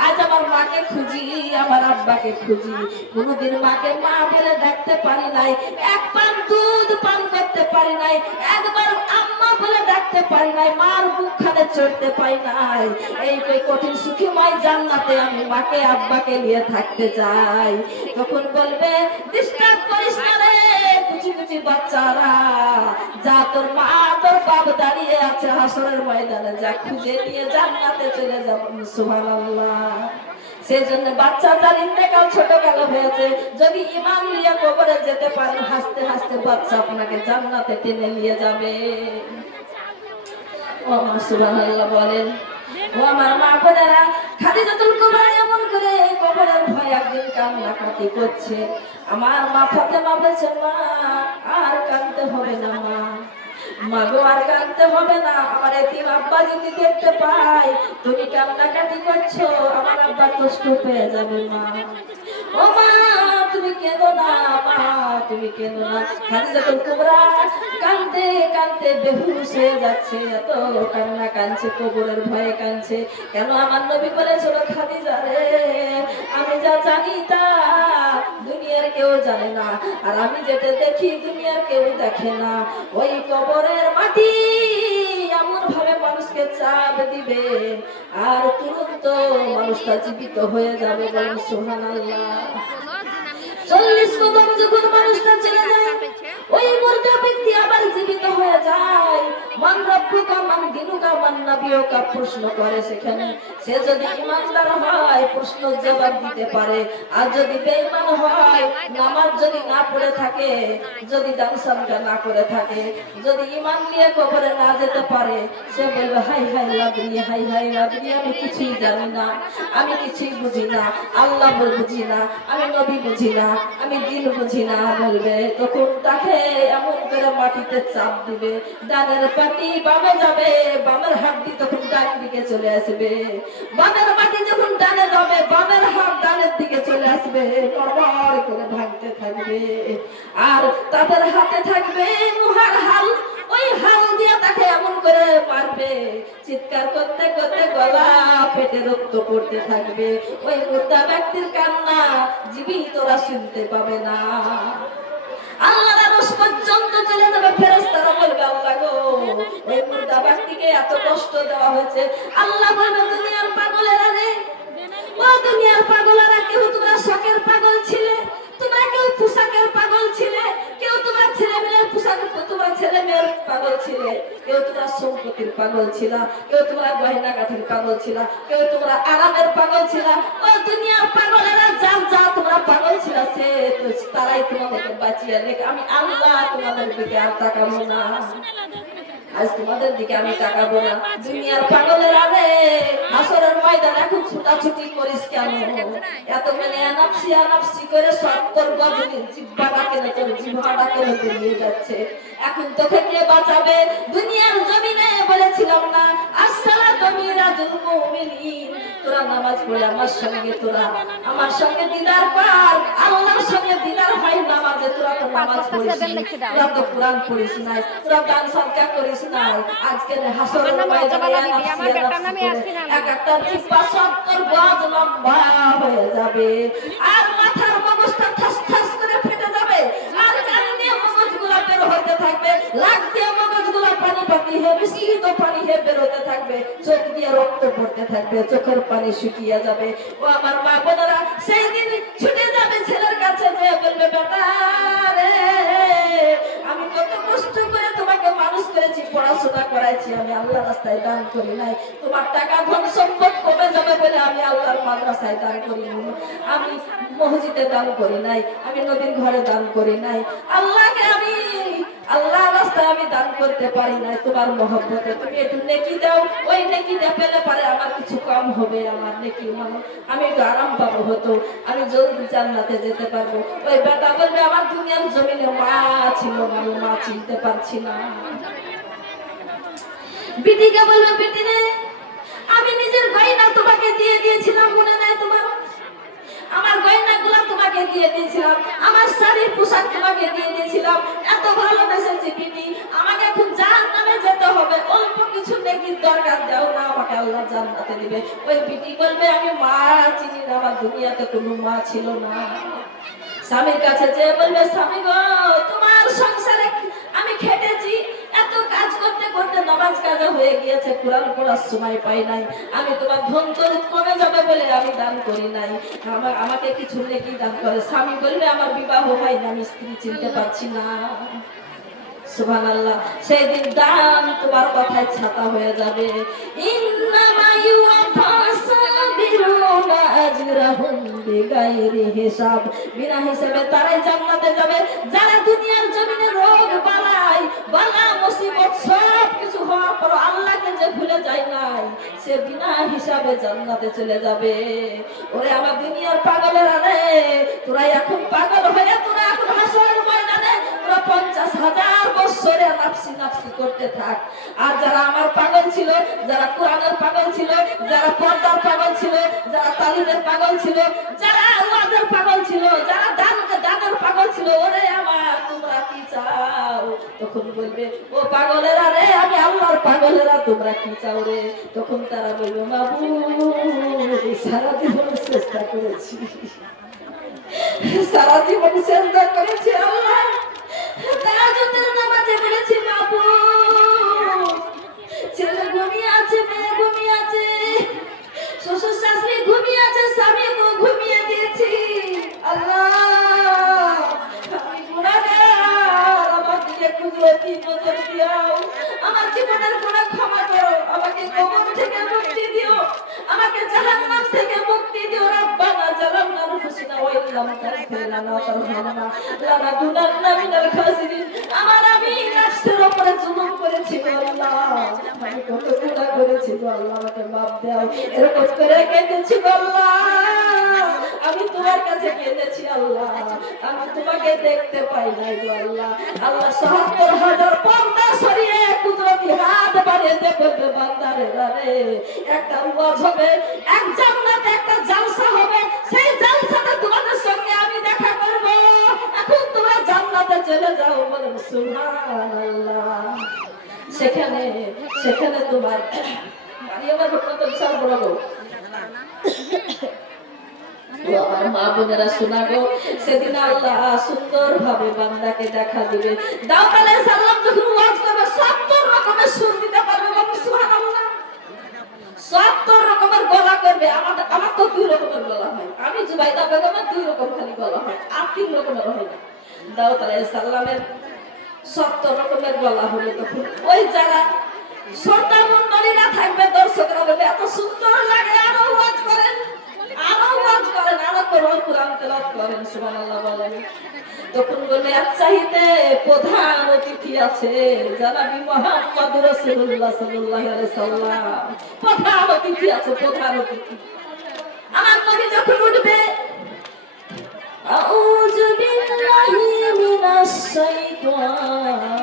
আজ আমার মাকে খুঁজি, আমার আব্বাকে খুঁজি। কোনদিন মাকে মা বলে ডাকতে পারি নাই, এক পান দুধ পান করতে পারি নাই, একবার আম্মা বলে ডাকতে পারি নাই, মার মুখখানে চড়তে পারি নাই। এই কঠিন সুখীময় জান্নাতে আমি মাকে আব্বাকে নিয়ে থাকতে চাই। তখন বলবে ডিস্টার্ব করিস না রে কুচি বাচ্চারা, যা তোর মা তোর বাপ দাঁড়িয়ে আছে হাসরের ময়দানে, যা খুঁজে নিয়ে জান্নাতে চলে যাব। সুবহানাল্লাহ। সেজন্য বাচ্চা যার ইন্তেকাল ছোট কাল হয়েছে, যদি ঈমান নিয়ে কবরে যেতে পারেন, হাসতে হাসতে বাচ্চা আপনাকে জান্নাতে টেনে নিয়ে যাবে। ও সুবহানাল্লাহ বলেন। ও আমার মা বোনেরা, খাদিজাতুল কুবরা এমন করে কবরের ভয় একদিন কান্নাকাটি করছে। আমার মা ফাতেমা বলছে, মা আর কাঁদতে হবে না, মা গো আর কাঁদতে হবে না। আমার এতিম আব্বা যদি দেখতে পায় তুমি কান্নাকাটি করছো, আমার আব্বা কষ্ট পেয়ে যাবে। মা ও মা তুমি কেঁদো না মা, তুমি কেঁদো না। খাদিজাতুল কুবরা কাঁদতে কাঁদতে বেহুশ হয়ে যাচ্ছে, এত কান্না কাঁদছে, কবরের ভয়ে কাঁদছে। কেন? আমার নবী বলেছিল, খাদিজা রে, আমি যা জানি তা দুনিয়ার কেউ জানে না, আর আমি যেটা দেখি দুনিয়ার কেউ দেখে না। ওই কবরের মাটি এমন ভাবে মানুষকে চাপ দিবে, আর তুরন্ত মানুষটা জীবিত হয়ে যাবে। বলুন সুবহানাল্লাহ। 40 কদম যখন মানুষটা চলে যায়, ওই মুর্দা ব্যক্তি আবার জীবিত হয়ে যায়। মান রব্বুকা মান দিনুকা মান নাবিয়ুকা প্রশ্ন করে সেখানে। সে যদি ইমানদার হয় প্রশ্ন জবাব দিতে পারে, আর যদি বেঈমান হয়, নামাজ যদি না পড়ে থাকে, যদি দান সাদকা না করে থাকে, যদি ঈমান নিয়ে কবরে না যেতে পারে, সে বলবে হাই হাই লাবরি, হাই হাই লাবরি, আমি কিছুই জানি না, আমি কিছুই বুঝি না, আল্লাহ বুঝি না, আমি নবী বুঝি না, আমি দিন বুঝি না বলবে। তখন তাকে এমন করে মাটিতে চাপ দিবে, ডানের পাটি বামে যাবে, বামের হাড্ডি তখন ডান দিকে চলে আসবে, বামের মাটি যখন ডানে যাবে, বামের হাত ডানের দিকে চলে আসবে, নড়বড় করে ভাঙতে থাকবে। আর তাদের হাতে থাকবে লোহার হাল, ওই হাল দিয়ে তাকে এমন করে মারবে, চিৎকার করতে করতে গলা ফেটে রক্ত পড়তে থাকবে। ওই মুর্দা ব্যক্তির কান্না জীবিতরা শুনতে পাবে না। আল্লাহর আরশ পর্যন্ত চলে যাবে, ফেরেশতারা বলবে আল্লাহ গো, ওই মুর্দা ব্যক্তিকে এত কষ্ট দেওয়া হয়েছে। আল্লাহ বলবে দুনিয়ার পাগলেরা রে, ও দুনিয়ার পাগলেরা, কেউ তোমরা শখের পাগল ছিলে, তোমরা কেউ পোশাকের পাগল ছিলে, কেউ তোমরা ছেলে মেয়ের পোশাক, তোমরা ছেলে মেয়ের পাগল ছিলে, কেউ তোমরা সম্পত্তির পাগল ছিলা, কেউ তোমরা গয়না গাঁথির পাগল ছিলা, কেউ তোমরা আরামের পাগল ছিলা। ও দুনিয়ার পাগলেরা, যার যা তোমরা পাগল ছিলা, সে তো তারাই তোমাদেরকে বাঁচিয়ে রেখে, আমি আল্লাহ তোমাদের দিকে আর তাকাবো না, আজ তোমাদের দিকে আমি তাকাবো না। দুনিয়ার পাগলেরা রে, হাসরের ময়দানে এখন ছুটাছুটি করিস কেন? এত মানে আনাপসি আনাপসি করে 70 গজনী জিহ্বাটা কেন তোর জিহ্বাটা কেন বেরিয়ে যাচ্ছে? এখন তোকে কে বাঁচাবে? দুনিয়ার জমিনে বলেছিলাম না, আসসালাতু মিরাজুল মুমিনিন, তোরা নামাজ পড়ে আমার সঙ্গে, তোরা আমার সঙ্গে দিদার পার, আল্লাহর সঙ্গে দিদার হয় নামাজে। তোরা তো নামাজ পড়িস না, তোরা তো কোরআন পড়িস না, তোরা দান সদকা করিস না। আজকে হাসরের ময়দানে এক একটা জিহ্বা 70 গজ লম্বা হয়ে যাবে, আর মাথার মগজটা ঠাস ঠাস করে ফেটে যাবে, আর কান দিয়ে মগজগুলো বের হতে থাকবে, লাগ দিয়ে মগজগুলো পানি পানি হয়ে মিশ্রিত পানি হয়ে বের হতে থাকবে, চোখ দিয়ে রক্ত পড়তে থাকবে, চোখের পানি শুকিয়ে যাবে। ও আমার মা বোনেরা, সেই দিন ছুটে যাবে ছেলের কাছে, যে বলবে বেটা রে, আমি কত কষ্ট করে তোমাকে মানুষ করেছি, পড়াশোনা করাইছি, আমি আল্লাহর রাস্তায় দান করি নাই, তোমার টাকা ধন সম্পদ কমে যাবে বলে আমি আল্লাহর মাদ্রাসায় দান করি নাই, আমি মসজিদে দান করি নাই, আমি নবীর ঘরে দান করি নাই, আল্লাহকে আমি আল্লাহর রাস্তায় আমি দান করতে পারি নাই। তোমার মহব্বতে তুমি একটু নেকি দাও, ওই নেকিটা পেলে পারে আমার কিছু কম হবে, আমার নেকি মানে আমি একটু আরাম পাবো, হতো আমি জলদি জান্নাতে যেতে পারবো। ওই বেটা বলবে আমার দুনিয়ার জমিনে মা ছিল না, মা চিনতে পারছি না। বিটিকে বলবে বিটি রে, আমি নিজের গয়না তোমাকে দিয়ে দিয়েছিলাম, মনে নাই তোমার? আমার গয়নাগুলো তোমাকে দিয়ে দিয়েছিলাম, আমার শাড়ির পোশাক তোমাকে দিয়ে দিয়েছিলাম, এত ভালোবেসেছি বিটি, আমাকে এখন জাহান্নামে যেতে হবে, অল্প কিছু নেকির দরকার, দাও না আমাকে, আল্লাহ জান্নাতে দিবে। ওই বিটি বলবে আমি মা চিনি না, আমার দুনিয়াতে কোনো মা ছিল না। স্বামীর কাছে যে বলবে স্বামী গো, তোমার সংসারে আমি খেটেছি, এত কাজ করতে করতে নামাজ কাজা হয়ে গিয়েছে, কোরআন পড়ার সময় পাই নাই, আমি তোমার ধন দৌলত কমে যাবে বলে আমি দান করি নাই, আমাকে কিছু নেকি দান করে। স্বামী বলবে আমার বিবাহ হয় না, আমি স্ত্রী চিনতে পারছি না। সুবহানাল্লাহ, সেই দিন দান তোমার কথায় ছাতা হয়ে যাবে। ইন্নামা ইউওয়াফাস সাবিরুনা আজরাহুম বিগাইরি হিসাব, বিনা হিসাবে তারাই জান্নাতে যাবে, যারা দুনিয়ার জমিনে রোগ বালাই বালা মুসিবত সব কিছু হওয়ার পর আল্লাহকে যে ভুলে যায় নাই, সে বিনা হিসাবে জান্নাতে চলে যাবে। ওরে আমার দুনিয়ার পাগলেরা রে, তোরা এখন পাগল হয়ে তোরা এখন হাসরের ময়দানে 50,000 বছরে নাফসি নাফসি করতে থাক। আর যারা আমার পাগল ছিল, যারা কোরআনের পাগল ছিল, যারা পর্দার পাগল ছিল, যারা তালিমের পাগল ছিল, যারা ওয়াজের পাগল ছিল, যারা দানের বসলো, ওরে আমার তোমরা কি চাও? তখন বলবে, ও পাগলেরা রে, আমি আল্লাহর পাগলেরা, তোমরা কি চাও রে? তখন তারা বলবে, মাবুদ সারা জীবন চেষ্টা করেছি, সারা জীবন চেষ্টা করেছি আল্লাহ, তাহাজ্জুদের নামাজে পড়েছি মাবুদ, ছেলে ঘুমিয়ে আছে, মেয়ে ঘুমিয়ে আছে, শ্বশুর শাশুড়ি ঘুমিয়ে আছে, স্বামী ঘুমিয়ে দিয়েছি আল্লাহ, আমি গুনাহগার, আমার দিকে কুদরতি নজর দিও, আমার জীবনের গুনাহ ক্ষমা করো, আমাকে কবর থেকে মুক্তি দিও, আমাকে জাহান্নাম থেকে মুক্তি দিও। রব্বানা জালামনা আনফুসানা ওয়া ইল্লাম তাগফির লানা ওয়া তারহামনা লানাকুনান্না মিনাল খাসিরিন। আমি নফসের উপরে জুলুম করেছি গো আল্লাহ, আমি কত গুনাহ করেছি গো আল্লাহ, আমাকে মাফ দাও। এরকম করে কেঁদেছি গো আল্লাহ, আমি তোমার কাছে কেঁদেছি আল্লাহ, আমি তোমাকে দেখতে পাই নাই গো আল্লাহ। আল্লাহ ৭৭,০০০ পর্দা সরিয়ে কুদরতি হাত বাড়িয়ে দেখবে বান্দারে রে, একটা ওয়াজ হবে, এক জান্নাতে একটা জালসা হবে, সেই জালসাতে তোমাদের সঙ্গে আমি দেখা করব। এখন তোমরা জান্নাতে চলে যাও, বলেন সুবহানাল্লাহ। সেখানে সেখানে তোমার মারিয়ামের ঘটনা তো বিশাল বড় গো, আমার মা বোনেরা শোনা গো, সেদিন আল্লাহ সুন্দর ভাবে বান্দাকে দেখা দিবে। দাউদ আলাইহিস সালাম যখন ওয়াজ করবে ৭০ রকমের সুর দিতে পারবে, বলেন সুবহানাল্লাহ। ৭০ রকমের গলা করবে। আমার তো ২ রকমের গলা হয়, আমি জুবাইদা বেগমের ২ রকম খালি গলা হয়, আর ৩ রকমের হয় না। দাউদ আলাইহিস সালামের ৭০ রকমের গলা হলে তখন ওই যারা শ্রোতা মণ্ডলীরা থাকবে, দর্শকরা বলবে এত সুন্দর লাগে, আরো ওয়াজ করেন, আরো ওয়াজ করেন, আরো কোরআন তেলাওয়াত করেন, সুবহানাল্লাহ বলেন। তখন বলবে এর চাইতে প্রধান অতিথি আছে জনাবি মুহাম্মদ রাসূলুল্লাহ সাল্লাল্লাহু আলাইহি সাল্লাম, প্রধান অতিথি আছে, প্রধান অতিথি। আমার নবী যখন উঠবে, আউযু বিল্লাহি মিনাশ শাইতানির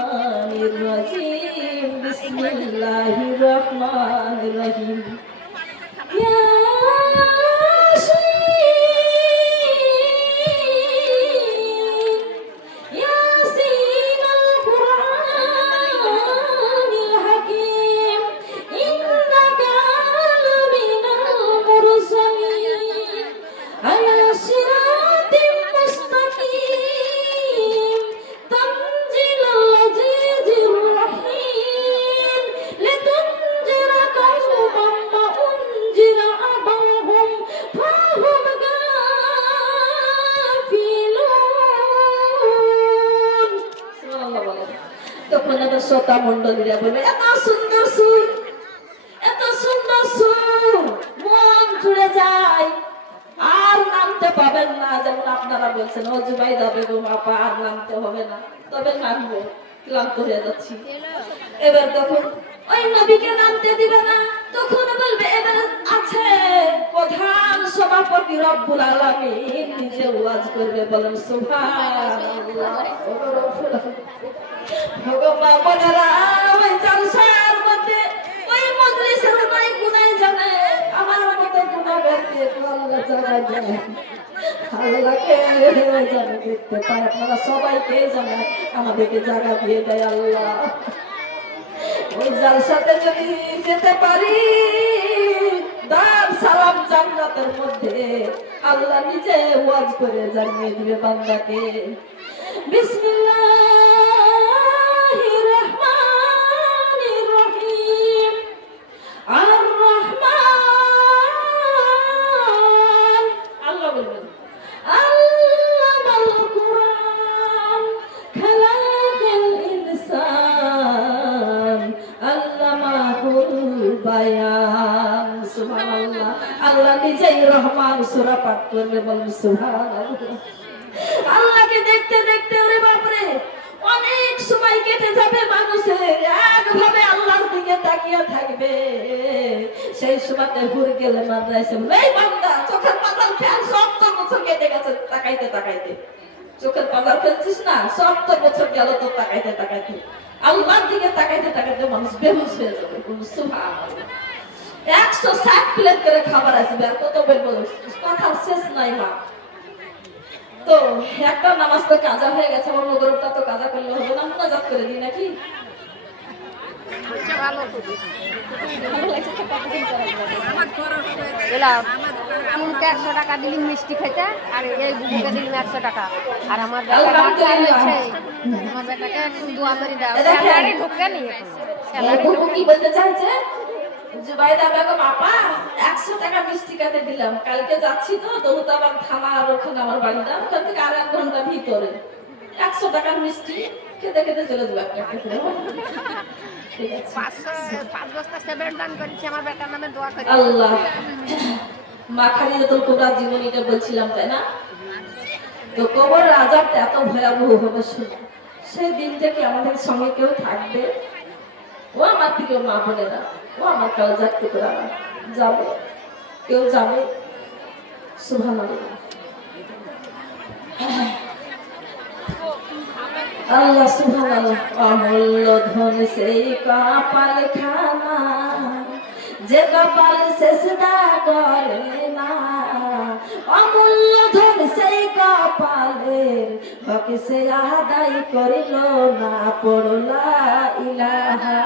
রাজিম, বিসমিল্লাহির রহমানির রহিম, শ্রোতা মন্ডলীরা বলবে এত সুন্দর সুর, এত সুন্দর সুর, মন জুড়ে যায়, আর নামতে পাবেন না। যেমন আপনারা বলছেন ও জুবাইদা বেগম আপা আর নামতে হবে না, তবে নামবো, ক্লান্ত হয়ে যাচ্ছি। এবার তখন ওই নবীকে নামতে দিবে না, তখন বলবে এবার আছে প্রধান সভাপতি রব্বুল আলামিন নিজে ওয়াজ করবে, বলেন সুবহানাল্লাহ। ভগবান বলেরা ওই জালসার মধ্যে ওই মজলিসের নাই গুনাহ জানে, আমার মতো গুনাহগারকে আল্লাহ জানা যায়, আল্লাহকে জানে, দেখতে পায়, আপনারা সবাইকে জানে, আমাদেরকে জায়গা দিয়ে দেয় আল্লাহ। ওই জালসাতে যদি যেতে পারি, দার সালাম জান্নাতের মধ্যে আল্লাহ নিজে ওয়াজ করে জানিয়ে দিবে বান্দাকে, বিসমিল্লাহির রহমানির রহিম, আর রহমান, আল্লাহ বলবেন আল্লামাল কুরআন খালাকাল ইনসান আল্লামাহুল বায়ান, সুবহানাল্লাহ। আল্লাহ নিজেই রহমান সূরা পাঠ করবে, বলেন সুবহানাল্লাহ। আল্লাহকে দেখতে দেখতে ওরে বাপরে অনেক সময় কেটে যাবে মানুষের, একভাবে আল্লাহর দিকে তাকিয়ে থাকবে। সেই সময়তে ঘুরে গেলে মাদ্রাসা এই বান্দা চোখের পাতাল ফেল, ৭০ বছর কেটে গেছে তাকাইতে তাকাইতে, চোখের পাতাল ফেলছিস না, ৭০ বছর গেল তো তাকাইতে তাকাইতে, আল্লাহর দিকে তাকাইতে তাকাইতে মানুষ বেহুশ হয়ে যাবে, সুবহানাল্লাহ। ১৬০ প্লেট করে খাবার আসবে, আর কত বলবো, কথা শেষ নাই মা। তো একটা নামাজ তো কাজা হয়ে গেছে, আমার মগরবটা তো কাজা করলে হবে না, মোনাজাত করে দিই নাকি? আমাকে 100 টাকা দিলি মিষ্টি খেতে, আর এই বুবুকে দিলাম 100 টাকা। আর আমার বেটাকে একটু দোয়া করে দাও, স্যালারি ঢুকে নি বুবু কি বলতে চাইছে? জুবাইদা বেগম আপা 100 টাকা মিষ্টি খেতে দিলাম, কালকে যাচ্ছি তো দৌতাবাদ থানার ওখানে আমার বাড়িটা, ওখান থেকে আর 1 ঘন্টা ভিতরে 100 টাকার মিষ্টি খেতে খেতে চলে যাবো একটা করে। ঠিক আছে, 5 বস্তা সেভেন দান করেছি আমার বেটার নামে, দোয়া করি। আল্লাহ মা খালিদাতুল কুবরা জীবনীটা বলছিলাম তাই না? তো কবর আযাবটা এত ভয়াবহ হবে শুনে, সেই দিন থেকে আমাদের সঙ্গে কেউ থাকবে, ও আমার প্রিয় মা বোনেরা, ও আমার কলেজার টুকরারা যাবে, কেউ যাবে। সুবহানাল্লাহ, আল্লাহ সুবহানাল্লাহ। অমূল্য ধন সেই কপাল খানা, যে কপাল সেজদা করে না, অমূল্য ধন সেই কপালের হক সে আদায় করিল না, পড়ল লা ইলাহা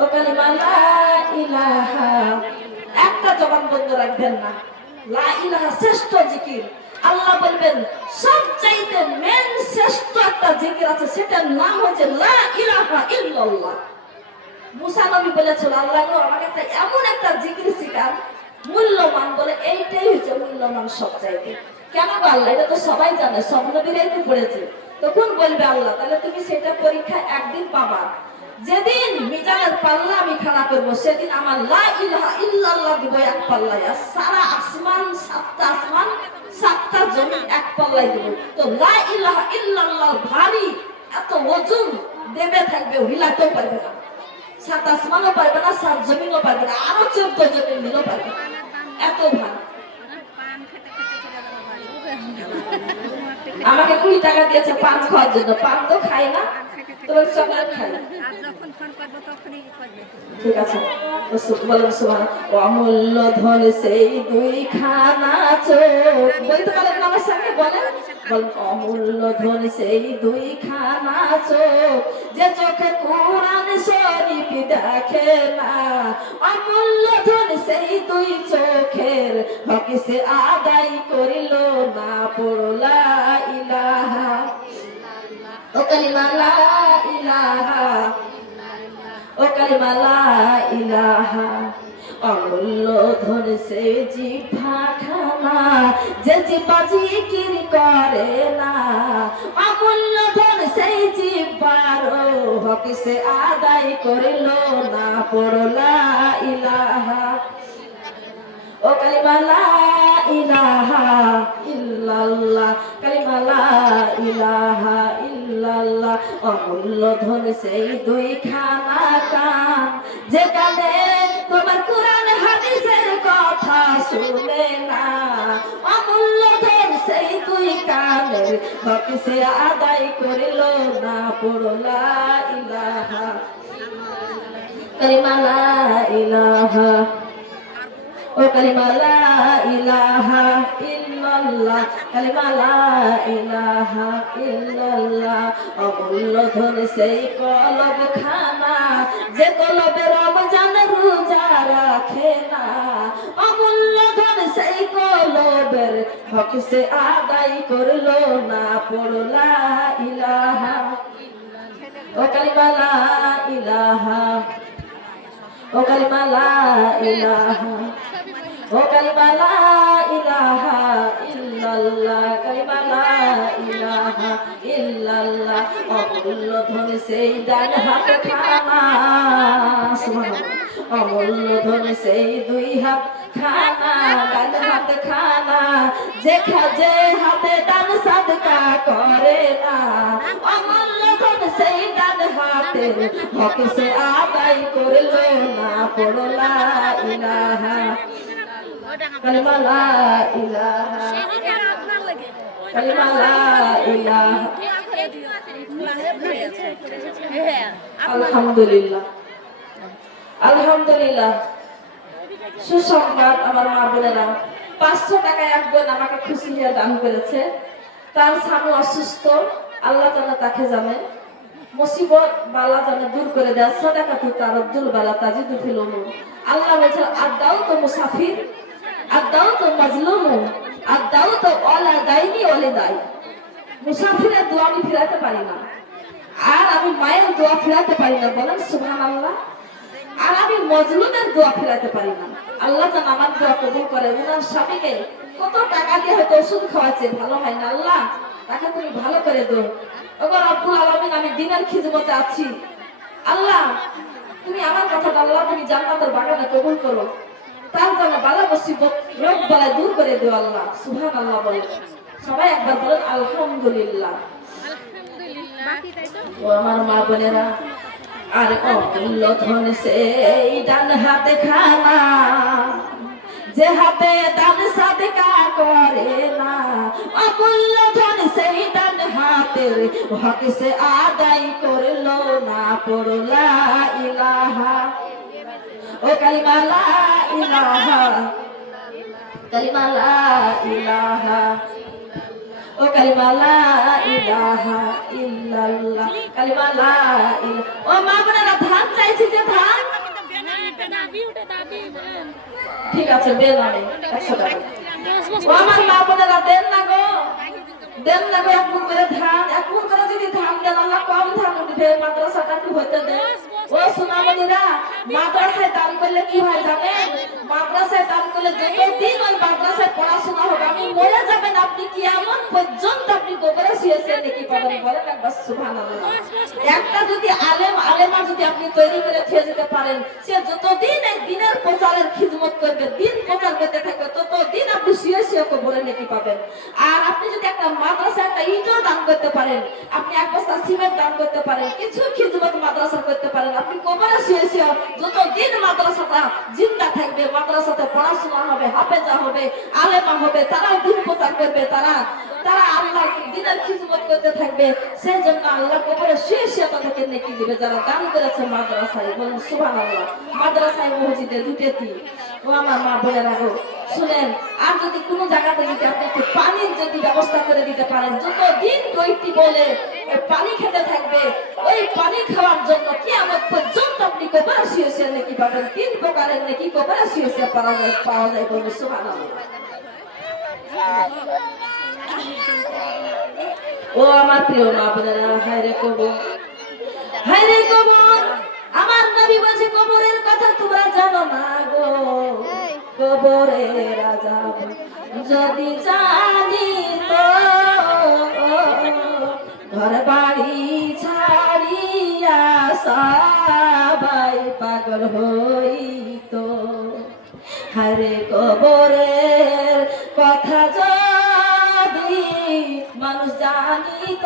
ও কালিমা লা ইলাহা। একটা জবান বন্ধ রাখবেন না, লা ইলাহা শ্রেষ্ঠ জিকির। আল্লাহ বলবেন সবচাইতে মেন শ্রেষ্ঠ একটা জিকির আছে, সেটার নাম হচ্ছে লা ইলাহা ইল্লাল্লাহ। মুসা নবী বলেছিল, আল্লাহ গো আমাকে একটা এমন একটা জিকির শিখান মূল্যবান, বলে এইটাই হচ্ছে মূল্যবান সবচাইতে। কেন গো আল্লাহ? এটা তো সবাই জানে, সব নবীরাই তো পড়েছে। তখন বলবে আল্লাহ, তাহলে তুমি সেটা পরীক্ষা একদিন পাবা, যেদিন মিজানের পাল্লা আমি খাড়া করব, সেদিন আমার লা ইলাহা ইল্লাল্লাহ দিব এক পাল্লায়, আর সারা আসমান, 7টা আসমান 7টা জমিন এক পাল্লায় দিব। তো লা ইলাহা ইল্লাল্লাহ ভারী, এত ওজন দেবে থাকবে, হিলাতেও পারবে না, 7 আসমানও পারবে না, 7 জমিনও পারবে না, আরো 14 জমিন মিলও পারবে না, এত ভারী। আমাকে 20 টাকা দিয়েছে পান খাওয়ার জন্য, পান তো খাই না, তবে চকলেট খাই। ঠিক আছে, বলেন সুবহানাল্লাহ। অমূল্য ধন সেই 2 খানা চোখ, বলতে পারেন না আমার সঙ্গে? বলেন বলেন, অমূল্য ধন সেই 2 খানা চোখ, যে চোখে কোরআন শরীফ দেখে না, অমূল্য ধন সেই 2 চোখের হক সে আদায় করিল না, পড়ল লা ইলাহা ও কালিমা লা ইলাহা ও কালিমা লা ইলাহা। অমূল্য ধন সে জিহ্বা খানা, যে জিহ্বা জিকির করে না, অমূল্য ধন সেই জিহ্বার হক সে আদায় করিল না, পড়ল লা ইলাহা ও কালিমা লা ইলাহা ইল্লাল্লাহ, কালিমা লা ইলাহা ইল্লাল্লাহ। অমূল্য ধন সেই 2 খানা কান, যে কানে তোমার কোরআন হাদিসের কথা শুনে না, অমূল্য ধন সেই 2 কানের হক সে আদায় করিল না, পড়ল লা ইলাহা কালিমা লা ইলাহা ও কালিমা লা ইলাহা ইল্লাল্লাহ, কালিমা লা ইলাহা ইল্লাল্লাহ। অমূল্য ধন সেই কলব খানা, যে কলবে রমজান রোজা রাখে না, অমূল্য ধন সেই কলবের হক সে আদায় করল না, পড়ল লা ইলাহা ও কালিমা লা ইলাহা ও কালিমা লা ইলাহা ও কালিমা লা ইলাহা ইল্লাল্লাহ, কালিমা লা ইলাহা ইল্লাল্লাহ। অমূল্য ধন সেই ডান হাত খানা, সুবহানাল্লাহ। অমূল্য ধন সেই 2 হাত খানা, ডান হাত খানা, যে হাতে দান সাদকা করে না, অমূল্য ধন সেই ডান হাতের হক সে আদায় করল না, পড়ল লা ইলাহা কালিমা লা ইলাহা কালিমা লা ইলাহা। আলহামদুলিল্লাহ, আলহামদুলিল্লাহ। সুসংবাদ আমার মা বোনেরা, 500 টাকা এক বোন আমাকে খুশি হয়ে দান করেছে। তার স্বামী অসুস্থ, আল্লাহ জানে তাকে জানে, মুসিবত বালা জানে দূর করে দেয়। সাদাকা তু তারাদ্দুল বালা তাজিদু ফিল উমুর। আল্লাহ বলেছে আদাও তো মুসাফির, আদাও তো মাজলুম, আদাও তো ওয়ালা দাইনি ওয়ালি দাই। মুসাফিরের দোয়া আমি ফিরাতে পারি না, আর আমি মায়ের দোয়া ফিরাতে পারি না, বলেন সুবহানাল্লাহ। আর আমি মজলুমের দোয়া ফিরাতে পারি না। আল্লাহ যেন আমার দোয়া কবুল করে। উনার স্বামীকে কত টাকা দিয়ে হয়তো ওষুধ খাওয়াচ্ছে, ভালো হয় না, আল্লাহ তাকে তুমি ভালো করে দাও। ওগো রব্বুল আলামিন, আমি দিনের খিদমতে আছি, আল্লাহ তুমি আমার কথাটা আল্লাহ তুমি জান্নাতের বাগানে কবুল করো। তার জন্য বালা মুসিবত রোগ বালাই দূর করে দিও আল্লাহ। সুবহানাল্লাহ বলে সবাই একবার বলেন আলহামদুলিল্লাহ। ও আমার মা বোনেরা, আর অমূল্য ধন সেই ডান হাতে খানা, যে হাতে দান সাদকা করে না। অমূল্য ধন সেই ডান হাতের হক সে আদায় করলো না। পড়ো লা ইলাহা, ও কালিমা লা ইলাহা, কালিমা লা ইলাহা, ও কালিমা লা ইলাহা ইল্লাল্লাহ, কালিমা লা ইলাহা। ও মা বোনেরা, ধান চাইছি যে ধান, ঠিক আছে বেল আমি 100 টাকা। ও আমার মা বোনেরা, দেন না গো, দেন না গো, এক মুঠ করে ধান, এক মুঠ করে যদি ধান দেন আল্লাহ কম ধান উঠবে, মাদ্রাসাটা কি হইতে দেন। ও সোনামণিরা, মাদ্রাসায় দান করলে কি হয় জানেন? মাদ্রাসায় দান করলে যতদিন ওই মাদ্রাসায় পড়াশোনা হবে, আপনি মরে যাবেন, আপনি কিয়ামত পর্যন্ত আপনি গোবরে শুয়েছেন নাকি পাবেন, বলেন একবার সুবহানাল্লাহ। একটা যদি আলেমা যদি আপনি তৈরি করে খেয়ে যেতে পারেন, সে যতদিন এই দিনের প্রচারের খিদমত করবে, দিন প্রচার করতে থাকবে, ততদিন আপনি শুয়ে শুয়ে গোবরে নাকি পাবেন। আর আপনি যদি একটা মাদ্রাসায় একটা ইটও দান করতে পারেন, আপনি এক বস্তা সিমেন্ট দান করতে পারেন, কিছু খিদমত মাদ্রাসা করতে পারেন, আপনি গোবরে শুয়ে শুয়ে যতদিন মাদ্রাসাটা জিন্দা থাকবে, মাদ্রাসাতে পড়াশোনা হবে, হাফেজা হবে, আলেমা হবে, তারাও দিন প্রচার করবে, তারা আল্লাহ দিনের খিদমত করতে থাকবে। সেই জন্য আল্লাহ কবরে শুয়ে শুয়ে তাদেরকে নেকি দিবে যারা দান করেছে মাদ্রাসায়, বলেন সুবহানাল্লাহ। মাদ্রাসায় মসজিদে দুটেতি। ও আমার মা বোনেরা গো, শুনেন, আর যদি কোনো জায়গাতে যদি আপনি একটু পানির যদি ব্যবস্থা করে দিতে পারেন, যতদিন দইটি বলে পানি খেতে থাকবে, ওই পানি খাওয়ার জন্য কিয়ামত পর্যন্ত আপনি কবরে শুয়ে শুয়ে নেকি পাবেন। 3 প্রকারের নেকি কবরে শুয়ে শুয়ে পাওয়া যায়, বলেন সুবহানাল্লাহ। ও আমার প্রিয় মা বোনেরা, হায়রে কবর, হায়রে কবর। আমার নবী বলেছে কবরের কথা তোমরা জানো না গো, কবরের আযাব যদি জানি তো ঘর বাড়ি ছাড়িয়া সবাই পাগল হইতো। হায়রে কবরের কথা যদি মানুষ জানিত,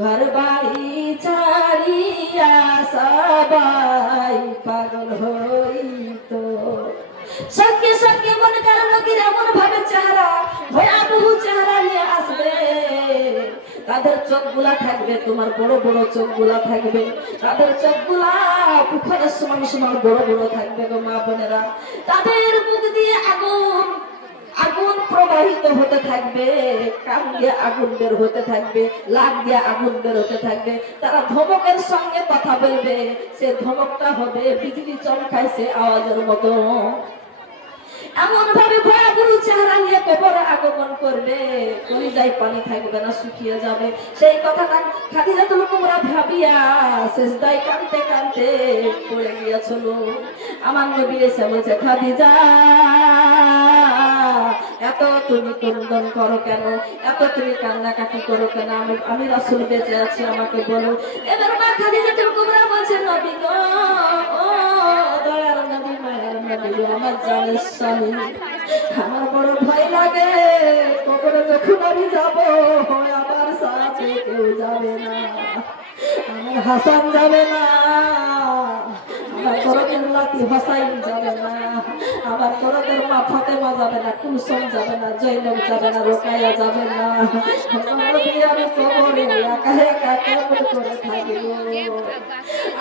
ঘর বাড়ি ছাড়িয়া সবাই পাগল হইতো। সঙ্গে সঙ্গে মনে কারো লোকের এমন ভাবে চেহারা, ভয়াবহ চেহারা নিয়ে আসবে। তাদের চোখগুলা থাকবে, তোমার বড় বড় চোখগুলা থাকবে, তাদের চোখগুলা পুকুরের সমান সমান বড় বড় থাকবে গো মা বোনেরা। তাদের মুখ দিয়ে আগুন আগুন প্রবাহিত হতে থাকবে, কান দিয়ে আগুন বের হতে থাকবে, লাগ দিয়ে আগুন বের হতে থাকবে। তারা ধমকের সঙ্গে কথা বলবে, সে ধমকটা হবে বিজলি চমকাইছে আওয়াজের মতো। এমন ভাবে ভয়াবহ চেহারা নিয়ে কবরে আগমন করবে, কলিজায় পানি থাকবে না, শুকিয়ে যাবে। সেই কথাটা খাদিজাতুল কুবরা ভাবিয়া সিজদায় কাঁদতে কাঁদতে পড়ে গিয়েছিল। আমার নবী এসে বলছে, খাদিজা এত তুমি ক্রন্দন করো কেন, এত তুমি কান্নাকাটি করো কেন, আমি রাসূল বেঁচে আছি, আমাকে বলো। এবার মা খাদিজাতুল কুবরা বলছে, নবী গো, ও দয়ার নবী, মায়ের নবী, আমার জানের স্বামী, আমার বড় ভয় লাগে, কবরে যখন আমি যাব আমার সাথে কেউ যাবে না, আমার হাসান যাবে না, আমার বড় লাতি হোসাইন যাবে না, আমার পরদের মা ফাতেমা যাবে না, কুলসুম যাবে না, জৈনব যাবে না, রোকায়া যাবে না। আমি কবরে একা একা কেমন করে থাকিব?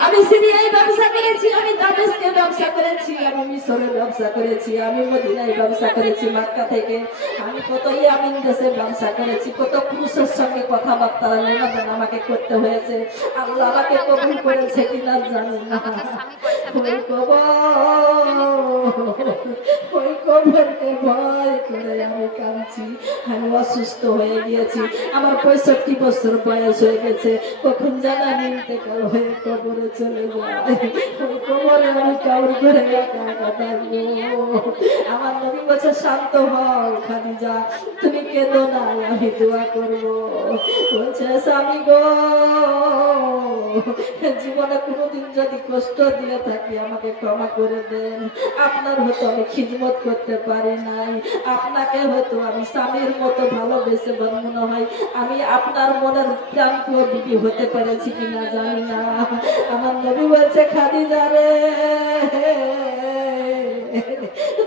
আমি সিরিয়ায় ব্যবসা করেছি, আমি দামেস্কে ব্যবসা করেছি, আমি মিশরে ব্যবসা করেছি, আমি মদিনায় ব্যবসা করেছি মক্কা থেকে, আমি কত ইয়ামিন দেশে ব্যবসা করেছি, কত পুরুষের সঙ্গে কথাবার্তা লেনদেন আমাকে করতে হয়েছে। আল্লাহ আমাকে কবুল করেছে কিনা জানি না। ওই কবরকে ভয় করে আমি কাঁদছি। আমি অসুস্থ হয়ে গিয়েছি, আমার 65 বছর বয়স হয়ে গেছে, কখন জানা ইন্তেকাল হয়ে কবরে চলে যায়। ওই কবরে আমি কাউর করে একা একা থাকবো। আমার নবী বলছে, শান্ত হও খাদিজা, তুমি কেঁদো না, আমি দোয়া করবো। বলছে, স্বামী গো, জীবনে কোনোদিন যদি কষ্ট দিয়ে থাকি আমাকে ক্ষমা করে দেন। আপনার হয়তো আমি খিদমত করতে পারি নাই, আপনাকে হয়তো আমি স্বামীর মতো ভালোবেসে মনে হয় আমি আপনার মনের প্রাণপ্রিয় বিবি হতে পেরেছি কিনা জানি না। আমার নবী বলছে, খাদিজা রে,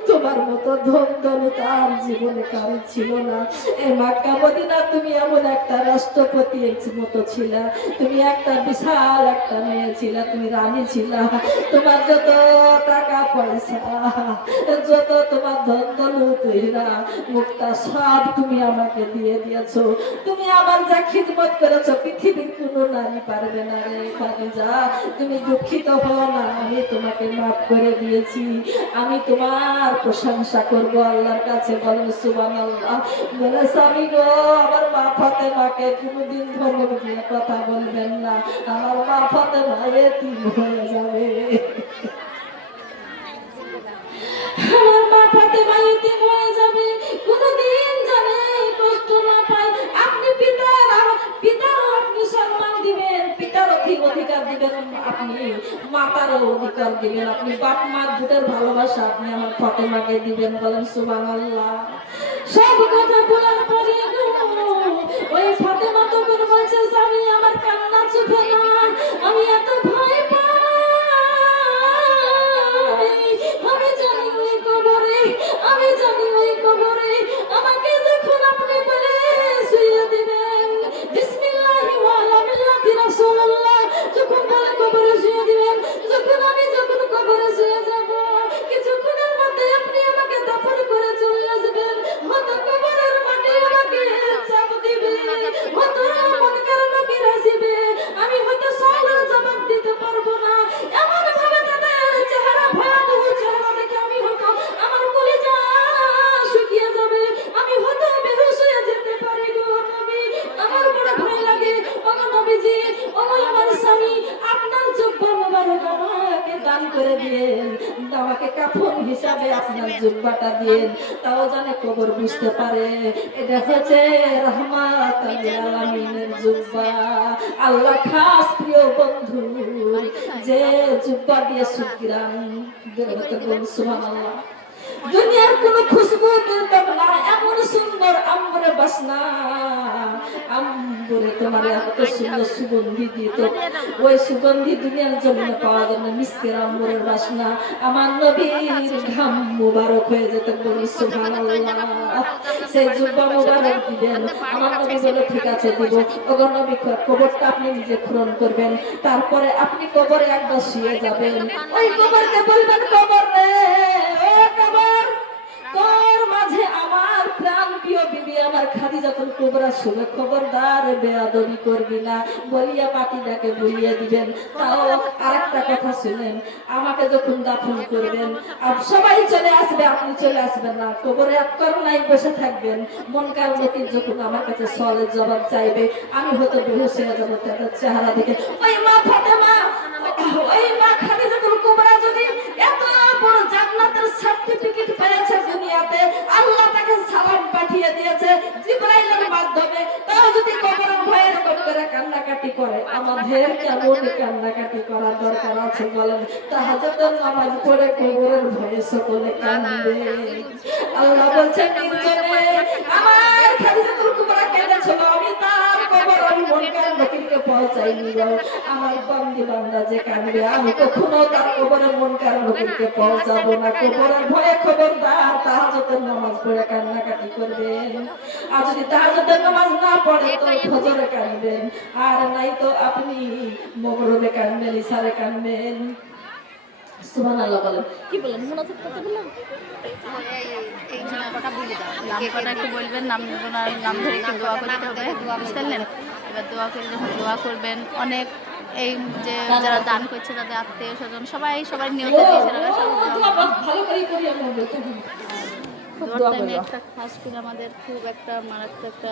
তোমার মতো ধন দৌলত আর জীবনে কারো ছিল না। এই মক্কা মদিনা তুমি এমন একটা রাষ্ট্রপতির মতো ছিলা, তুমি একটা বিশাল একটা মেয়ে ছিলা, তুমি রানী ছিলা। তোমার যত টাকা পয়সা, যত তোমার ধন দৌলত হীরা মুক্তা সব তুমি আমাকে দিয়ে দিয়েছো। তুমি আমার যা খিদমত করেছো পৃথিবীর কোনো নারী পারবে না রে খাদিজা। তুমি দুঃখিত হও না, আমি তোমাকে মাফ করে দিয়েছি। আমি তোমার প্রশংসা করবো আল্লাহর কাছে। বলেন সুবহানাল্লাহ। বলে, স্বামী গো, আমার মা ফাতেমাকে কোনোদিন ধমক দিয়ে কথা বলবেন না, আমার মা ফাতেমা এতিম হয়ে যাবে। আমার মা ফাতেমা এতিম হয়ে যাবে, কোনোদিন জানে কষ্ট না পায়। আপনি পিতারও আপনি সম্মান দিবেন, পিতারও ঠিক অধিকার দিবেন, আপনি মাতারও অধিকার দিবেন, আপনি বাপ মা দুটোর ভালোবাসা আপনি আমার ফাতেমাকে দিবেন। বলেন সুবহানাল্লাহ। সব কথা বলার পরে ওই ফাতেমা তখন বলছে, স্বামী আমার কান্না চোখে না, আমি এত ভয় পাই। আমি জানি ওই কবরে, আমি জানি ওই কবরে আমাকে যখন আপনি বলে শুয়ে দিবেন, বিসমিল্লাহি ওয়া আলা মিল্লাতি রাসূলুল্লাহ যখন বলে কবরে শুয়ে দিবেন, যখন কবরে শুয়ে যাব, কিছুক্ষণের মধ্যে আপনি আমাকে দাফন করে চলে আসবেন। হয়তো কবরের মাটি আমাকে চাপ দিবে, হয়তো মুনকার নাকির আসবে, আমি হয়তো সওয়ালের জবাব দিতে পারবো না। এমন ভাবে তাদের চেহারা ভয়ানক চেহারা দেখে আমি হয়তো আমার কলিজা শুকিয়ে যাবে, আমি হয়তো বেহুশ হয়ে যেতে পারি গো নবী। আমার বড় ভয় লাগে। ও নবীজি, ও আমার স্বামী, আপনার জুব্বা মোবারক আমাকে দান করে দিয়েন, আমাকে কাফন হিসাবে আপনার জুব্বাটা দিয়েন, তাও জানে কবর বুঝতে পারে এটা হচ্ছে রহমাতুল আলামিনের জুব্বা। আল্লাহ খাস প্রিয় বন্ধু যে জুব্বা দিয়ে সুগ্রাম বের হতে বলুন সুবহানাল্লাহ। দুনিয়ার কোন খুশবু দুর্লভ না, এমন সুন্দর আম্বরে বাসনা, আম্বরে তোমার এত সুন্দর সুগন্ধি দিত, ওই সুগন্ধি দুনিয়ার জমিনে পাওয়া যাবে না। মিসকের আম্বরের বাসনা, আমার নবীর ঘাম মুবারক হয়ে যেতে বলি সুবহানাল্লাহ। সেই জুব্বা মুবারক দিবেন। আমার নবী বলে, ঠিক আছে দিব। ওগো নবী, কবরটা আপনি নিজে পূরণ করবেন, তারপরে আপনি কবরে একবার শুয়ে যাবেন। ওই কবরকে বলবেন, কবর রে, ও কবর, তোর মাঝে আমার প্রাণ প্রিয় বিবি আমার খাদিজাতুল কুবরা শুনে খবরদার বেয়াদবি করবি না বলিয়া মাটিটাকে বুলিয়ে দিবেন। তাও আরেকটা কথা শুনেন, আমাকে যখন দাফন করবেন সবাই চলে আসবে, আপনি চলে আসবেন না, কবরে নাই বসে থাকবেন। মন কারণ যখন আমার কাছে সওয়ালের জবাব চাইবে, আমি হয়তো বেহুশ হয়ে যাবো তাদের চেহারা দেখে। ওই মা ফাতেমা, ওই মা খাদিজাতুল কুবরা যদি এত বড় জান্নাতের সার্টিফিকেট পেয়েছে দুনিয়াতে, আল্লাহ তাকে সালাম পাঠিয়ে দিয়েছে জিবরাইলের মাধ্যমে, তাও যদি কবরের ভয়ে এরকম করে কান্নাকাটি করে, আমাদের কেমন কান্নাকাটি করার দরকার আছে বলেন? তাহাজ্জুদের নামাজ পড়ে কবরের ভয়ে সকলে কান্দে। আল্লাহ বলছেন, নির্জনে আমার খাদিজাতুল কুবরা কেঁদেছিল, আমি তার কবর আমি মুনকার নাকিরকে কবরকে পৌঁছাইনি গো। আমার বন্দি বান্দা যে কাঁদবে আমি কখনো তার কবরের মন কারণকে পৌঁছাবো না। কবরের ভয়ে খবরদার তাহাজ্জুদের নামাজ পড়ে কান্নাকাটি করবেন। আর যদি তাহাজ্জুদের নামাজ না পড়ে তো ফজরে কাঁদবেন, আর নাই তো আপনি মগরবে কাঁদবেন, ইশারে কাঁদবেন। সুবহানাল্লাহ বলেন। কি বলেন? মুনাফিক কথা বললাম। এই নামটা বলে দাও। নামটা একটু বলবেন, নাম ধরে একটু দোয়া করতে হবে, বুঝলেন? এবার দোয়া করে যখন দোয়া করবেন, অনেক এই যে যারা দান করছে তাদের আত্মীয় স্বজন সবাই নিয়ত দিয়েছে, ভালো করে করি আমরা বলতে হবে। খুব দোয়া দোয়ার টাইমে করবা। একটা খাস করে আমাদের খুব একটা মারাত্মক একটা